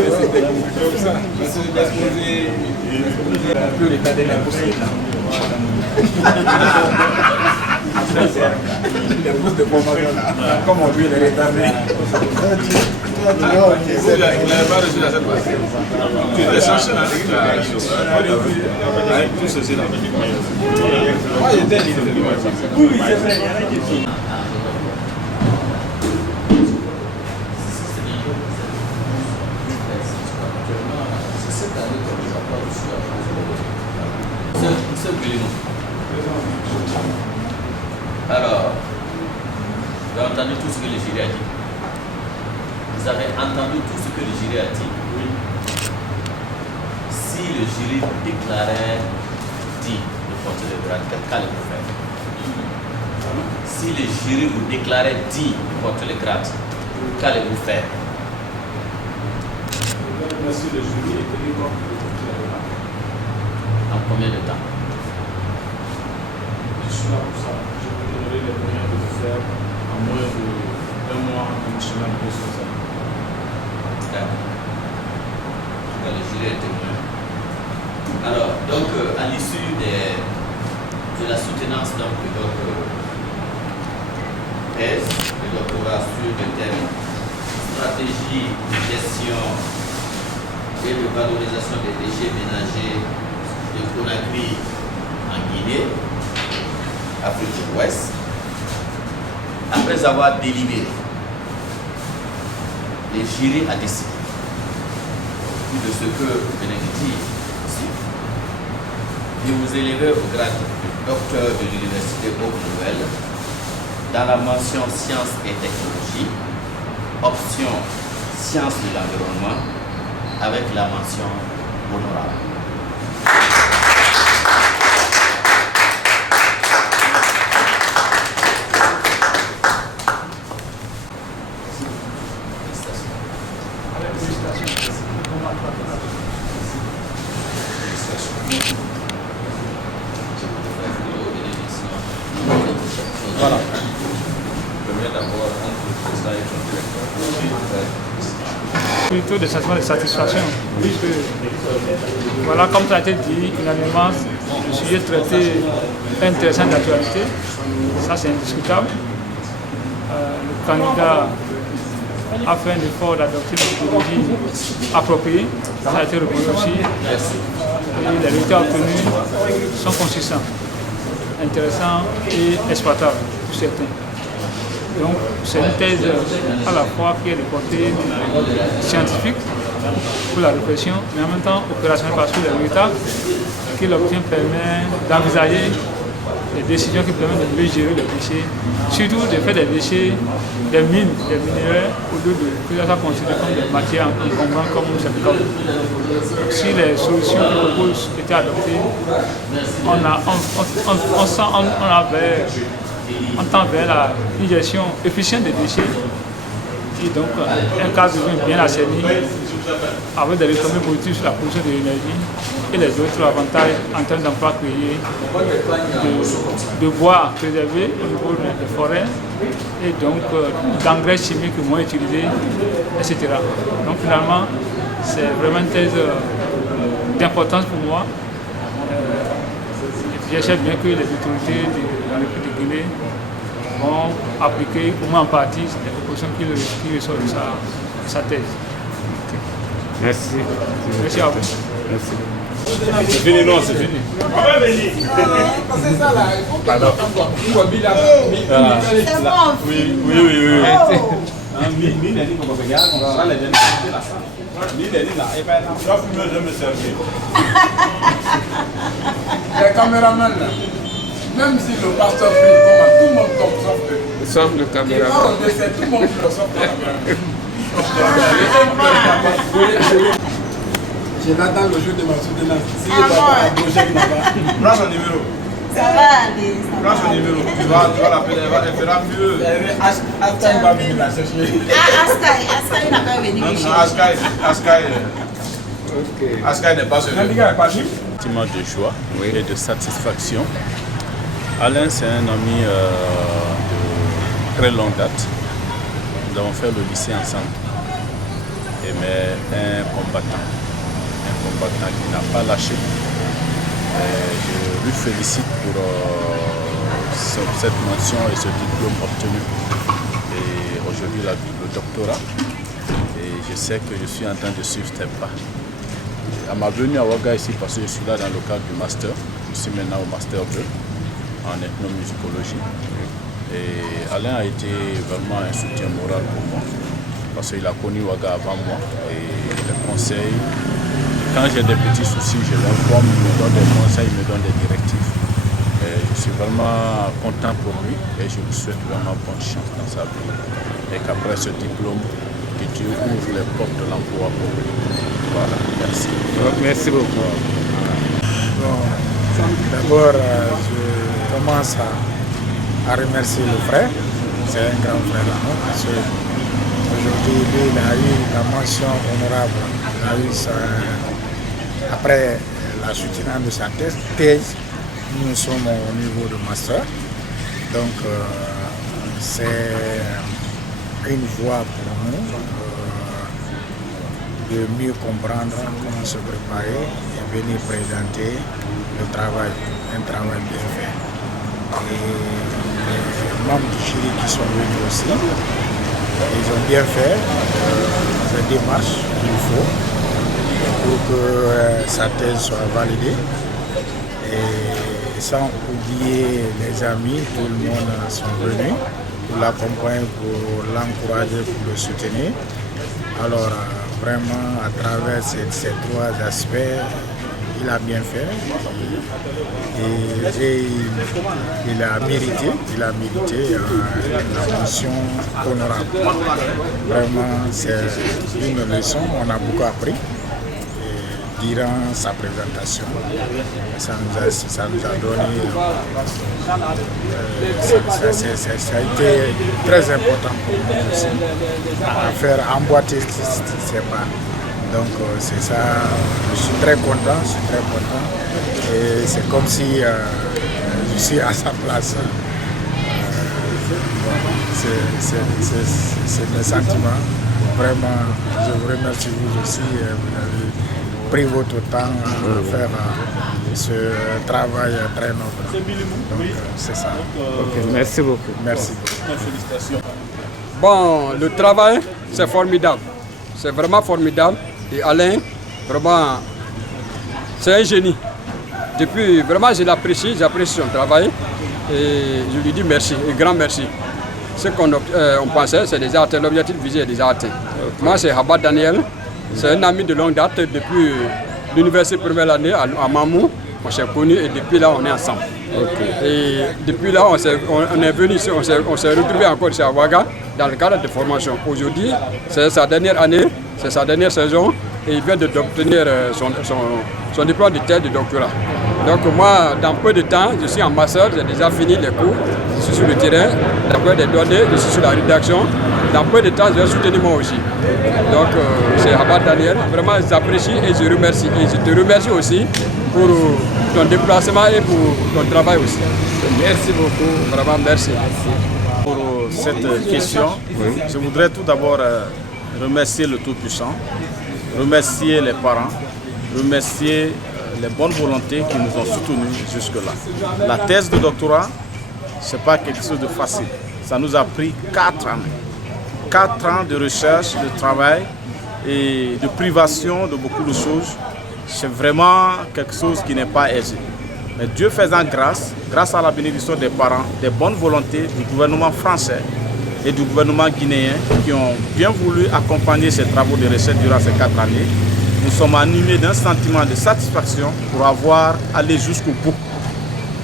l'état de l'impossible. Les bourses de formation, comme on dit, les retardés. Vous n'avez pas reçu la cette fois. Tu es essentiel, hein? Avec tout ceci là. Moi, j'étais libre. Oui, c'est vrai, il y en a qui sont. Monsieur Guillemot. Alors, vous avez entendu tout ce que le jury a dit. Vous avez entendu tout ce que le jury a dit. Oui. Si le jury déclarait dit de porter le grade, qu'allez-vous faire? Si le jury vous déclarait dit de porter le grade, qu'allez-vous faire? Merci le jury et tenir compte de porter le grade. En combien de temps? Je suis là pour ça. Je vous donnerai les moyens de le faire en moins d'un mois, une semaine, deux semaines. Le jury est témoin. Alors, donc, à l'issue de la soutenance donc, de votre thèse, de doctorat sur le thème stratégie de gestion et de valorisation des déchets ménagers de Conakry en Guinée, Afrique de l'Ouest, après avoir délibéré, le jury a décidé de ce que vous venez de dire ici, de vous élever au grade de docteur de l'Université Haute-Nouvelle dans la mention sciences et technologies, option sciences de l'environnement, avec la mention honorable. Voilà. Premier d'abord, entre le président et son directeur. Plutôt des sentiments de satisfaction, puisque, voilà, comme ça a été dit, unanimement, le sujet traité est intéressant d'actualité, ça c'est indiscutable. Le candidat a fait un effort d'adopter une méthodologie appropriée, ça a été reconnu aussi, et les résultats obtenus sont consistants, intéressants et exploitables pour certains. Donc c'est une thèse à la fois qui est de portée scientifique pour la réflexion, mais en même temps opérationnelle parce que les résultats qu'il obtient permet d'envisager des décisions qui permettent de mieux gérer les déchets, surtout de faire des déchets, des mines, des minerais, au lieu de que ça soit considéré comme des matières encombrantes comme c'est le cas. Si les solutions qu'on propose étaient adoptées, on tend vers une gestion efficiente des déchets et donc un cadre bien assaini avec des retombées positives sur la production de l'énergie et les autres avantages en termes d'emplois créés, de bois préservé au niveau des forêts et donc d'engrais chimiques moins utilisés, etc. Donc finalement, c'est vraiment une thèse d'importance pour moi. J'espère bien que les autorités de la République de Guinée vont appliquer au moins en partie les propositions qui ressortent de sa thèse. Merci. Merci à vous. Merci. C'est fini, non, c'est fini. C'est ça là, il faut que Pardon. c'est bon. Oui. Je me servir. Les caméramans là, même si le pasteur prie, tout le monde tombe sauf Sauf le que. caméraman. On décède, tout le monde pleure sauf que. Je l'attends le jour de ma soutenance. Si je ne pas un projet qui n'a pas. Prends son numéro. Ça va aller. Prends son numéro. Tu vas l'appeler, elle fera mieux. Asta va venir la chercher. Askai n'a pas venu. Non, Askai n'est pas celui. Sentiment de joie et de satisfaction. Alain, c'est un ami de très longue date. Nous avons fait le lycée ensemble. Mais un combattant qui n'a pas lâché. Je lui félicite pour cette mention et ce diplôme obtenu. Et aujourd'hui, il a le doctorat. Et je sais que je suis en train de suivre ses pas. À ma venue à Ouaga ici, parce que je suis là dans le cadre du master. Je suis maintenant au master 2 en ethnomusicologie. Et Alain a été vraiment un soutien moral pour moi. Parce qu'il a connu Ouaga avant moi. Et les conseils, quand j'ai des petits soucis, je l'informe, il me donne des conseils, il me donne des directives. Et je suis vraiment content pour lui et je lui souhaite vraiment bonne chance dans sa vie. Et qu'après ce diplôme, que Dieu ouvre les portes de l'emploi pour lui. Voilà, merci. Merci beaucoup. Bon, d'abord, je commence à remercier le frère. C'est un grand frère à nous parce qu'aujourd'hui, lui, il a eu la mention honorable. Il a eu après la soutenance de sa thèse, nous sommes au niveau de master. Donc, c'est une voie pour nous de mieux comprendre comment se préparer et venir présenter le travail, un travail bien fait. Et les membres du jury qui sont venus aussi, ils ont bien fait les démarches qu'il faut pour que sa thèse soit validée. Et sans oublier les amis, tout le monde sont venus pour l'accompagner, pour l'encourager, pour le soutenir. Alors vraiment à travers ces trois aspects, il a bien fait et il a mérité la mention honorable. Vraiment c'est une leçon, on a beaucoup appris. Durant sa présentation, ça nous a donné, ça a été très important pour nous aussi, à faire emboîter ces pas. Donc c'est ça, je suis très content, et c'est comme si je suis à sa place. C'est mes sentiments. Vraiment, je vous remercie vous aussi. Vous avez pris votre temps à faire ce travail très noble. Donc c'est ça. Ok, merci beaucoup. Merci. Félicitations. Bon, le travail, c'est formidable. C'est vraiment formidable. Et Alain, vraiment, c'est un génie. Depuis, vraiment, je l'apprécie, j'apprécie son travail. Et je lui dis merci, un grand merci. Ce qu'on pensait, c'est déjà atteint, l'objectif visé est déjà atteint. Moi, c'est Habat Daniel. C'est un ami de longue date depuis l'université première année à Mamou. On s'est connus et depuis là, on est ensemble. Et depuis là, on est venu ici, on s'est retrouvé encore ici à Ouaga dans le cadre de formation. Aujourd'hui, c'est sa dernière année, c'est sa dernière saison et il vient d'obtenir son diplôme de thèse de doctorat. Donc moi, dans peu de temps, je suis en master, j'ai déjà fini les cours, je suis sur le terrain, d'après des données, je suis sur la rédaction. Dans peu de temps, je vais soutenir moi aussi. Donc c'est Abad Daniel, vraiment j'apprécie et je remercie. Et je te remercie aussi pour ton déplacement et pour ton travail aussi. Merci beaucoup, vraiment merci. Pour cette question, je voudrais tout d'abord remercier le Tout-Puissant, remercier les parents, remercier les bonnes volontés qui nous ont soutenus jusque-là. La thèse de doctorat, ce n'est pas quelque chose de facile. Ça nous a pris 4 années. 4 ans de recherche, de travail et de privation de beaucoup de choses. C'est vraiment quelque chose qui n'est pas aisé. Mais Dieu faisant grâce à la bénédiction des parents, des bonnes volontés du gouvernement français et du gouvernement guinéen qui ont bien voulu accompagner ces travaux de recherche durant ces 4 années, nous sommes animés d'un sentiment de satisfaction pour avoir allé jusqu'au bout.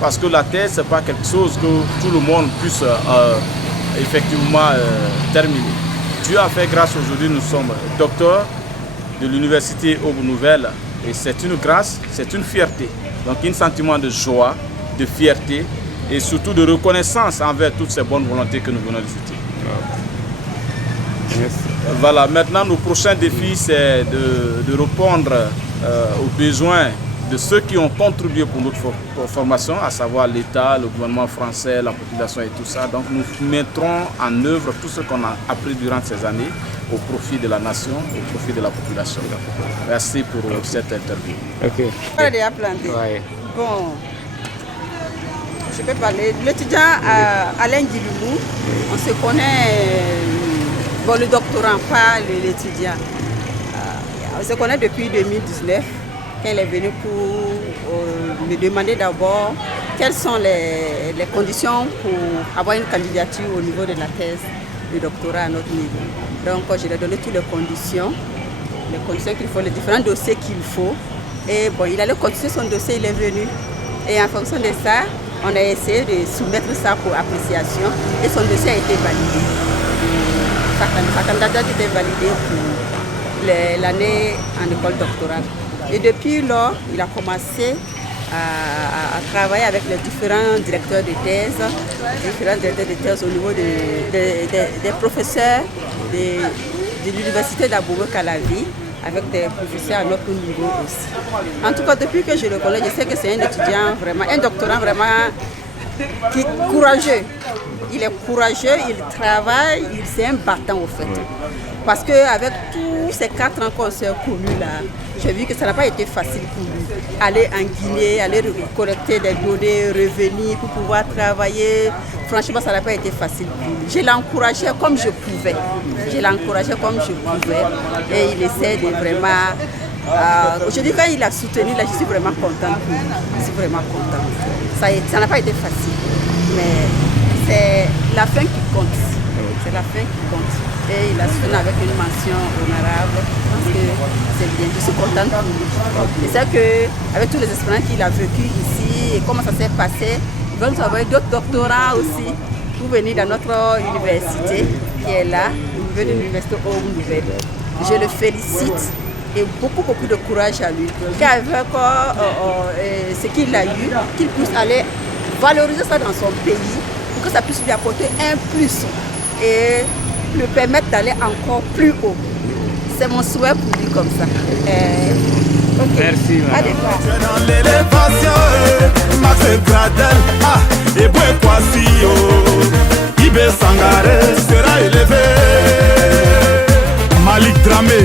Parce que la thèse, ce n'est pas quelque chose que tout le monde puisse effectivement terminer. Dieu a fait grâce, aujourd'hui nous sommes docteurs de l'université Aube Nouvelle et c'est une grâce, c'est une fierté. Donc un sentiment de joie, de fierté et surtout de reconnaissance envers toutes ces bonnes volontés que nous venons de citer. Voilà, maintenant nos prochains défis c'est de répondre aux besoins de ceux qui ont contribué pour notre formation, à savoir l'État, le gouvernement français, la population et tout ça. Donc nous mettrons en œuvre tout ce qu'on a appris durant ces années au profit de la nation, au profit de la population. Merci pour cette interview. Bon, je peux parler. L'étudiant Alain Guilloumou, on se connaît, bon le doctorant, pas l'étudiant. On se connaît depuis 2019. Quand elle est venue pour me demander d'abord quelles sont les conditions pour avoir une candidature au niveau de la thèse de doctorat à notre niveau. Donc je lui ai donné toutes les conditions qu'il faut, les différents dossiers qu'il faut. Et bon, il allait continuer son dossier, il est venu. Et en fonction de ça, on a essayé de soumettre ça pour appréciation et son dossier a été validé. Sa candidature a été validée pour l'année en école doctorale. Et depuis lors, il a commencé à travailler avec les différents directeurs de thèse, au niveau des professeurs de l'université d'Abomey-Calavi, avec des professeurs à notre niveau aussi. En tout cas, depuis que je le connais, je sais que c'est un étudiant vraiment, un doctorant vraiment qui est courageux. Il est courageux, il travaille, c'est un battant au fait. Parce qu'avec tous ces 4 ans qu'on s'est connus là, j'ai vu que ça n'a pas été facile pour lui. Aller en Guinée, aller collecter des données, revenir pour pouvoir travailler. Franchement, ça n'a pas été facile pour lui. Je l'ai encouragé comme je pouvais. Et il essaie de vraiment... aujourd'hui, quand il a soutenu, là, je suis vraiment contente pour lui. Je suis vraiment contente. Ça n'a pas été facile. Mais c'est la fin qui compte. C'est la fin qui compte. Et il a soutenu avec une mention honorable. Je pense que c'est bien. Je suis contente pour lui. Et c'est qu'avec tous les expériences qu'il a vécues ici et comment ça s'est passé, il va nous avoir d'autres doctorats aussi pour venir dans notre université qui est là, au niveau de l'université Aube Nouvelle. Je le félicite et beaucoup de courage à lui. Qu'avec ce qu'il a eu, qu'il puisse aller valoriser ça dans son pays pour que ça puisse lui apporter un plus et le permettre d'aller encore plus haut. C'est mon souhait pour lui comme ça. Okay. Merci. C'est dans l'élévation, Max Gradel, et Bouekwasio, Ibé Sangare sera élevé. Malik Dramé.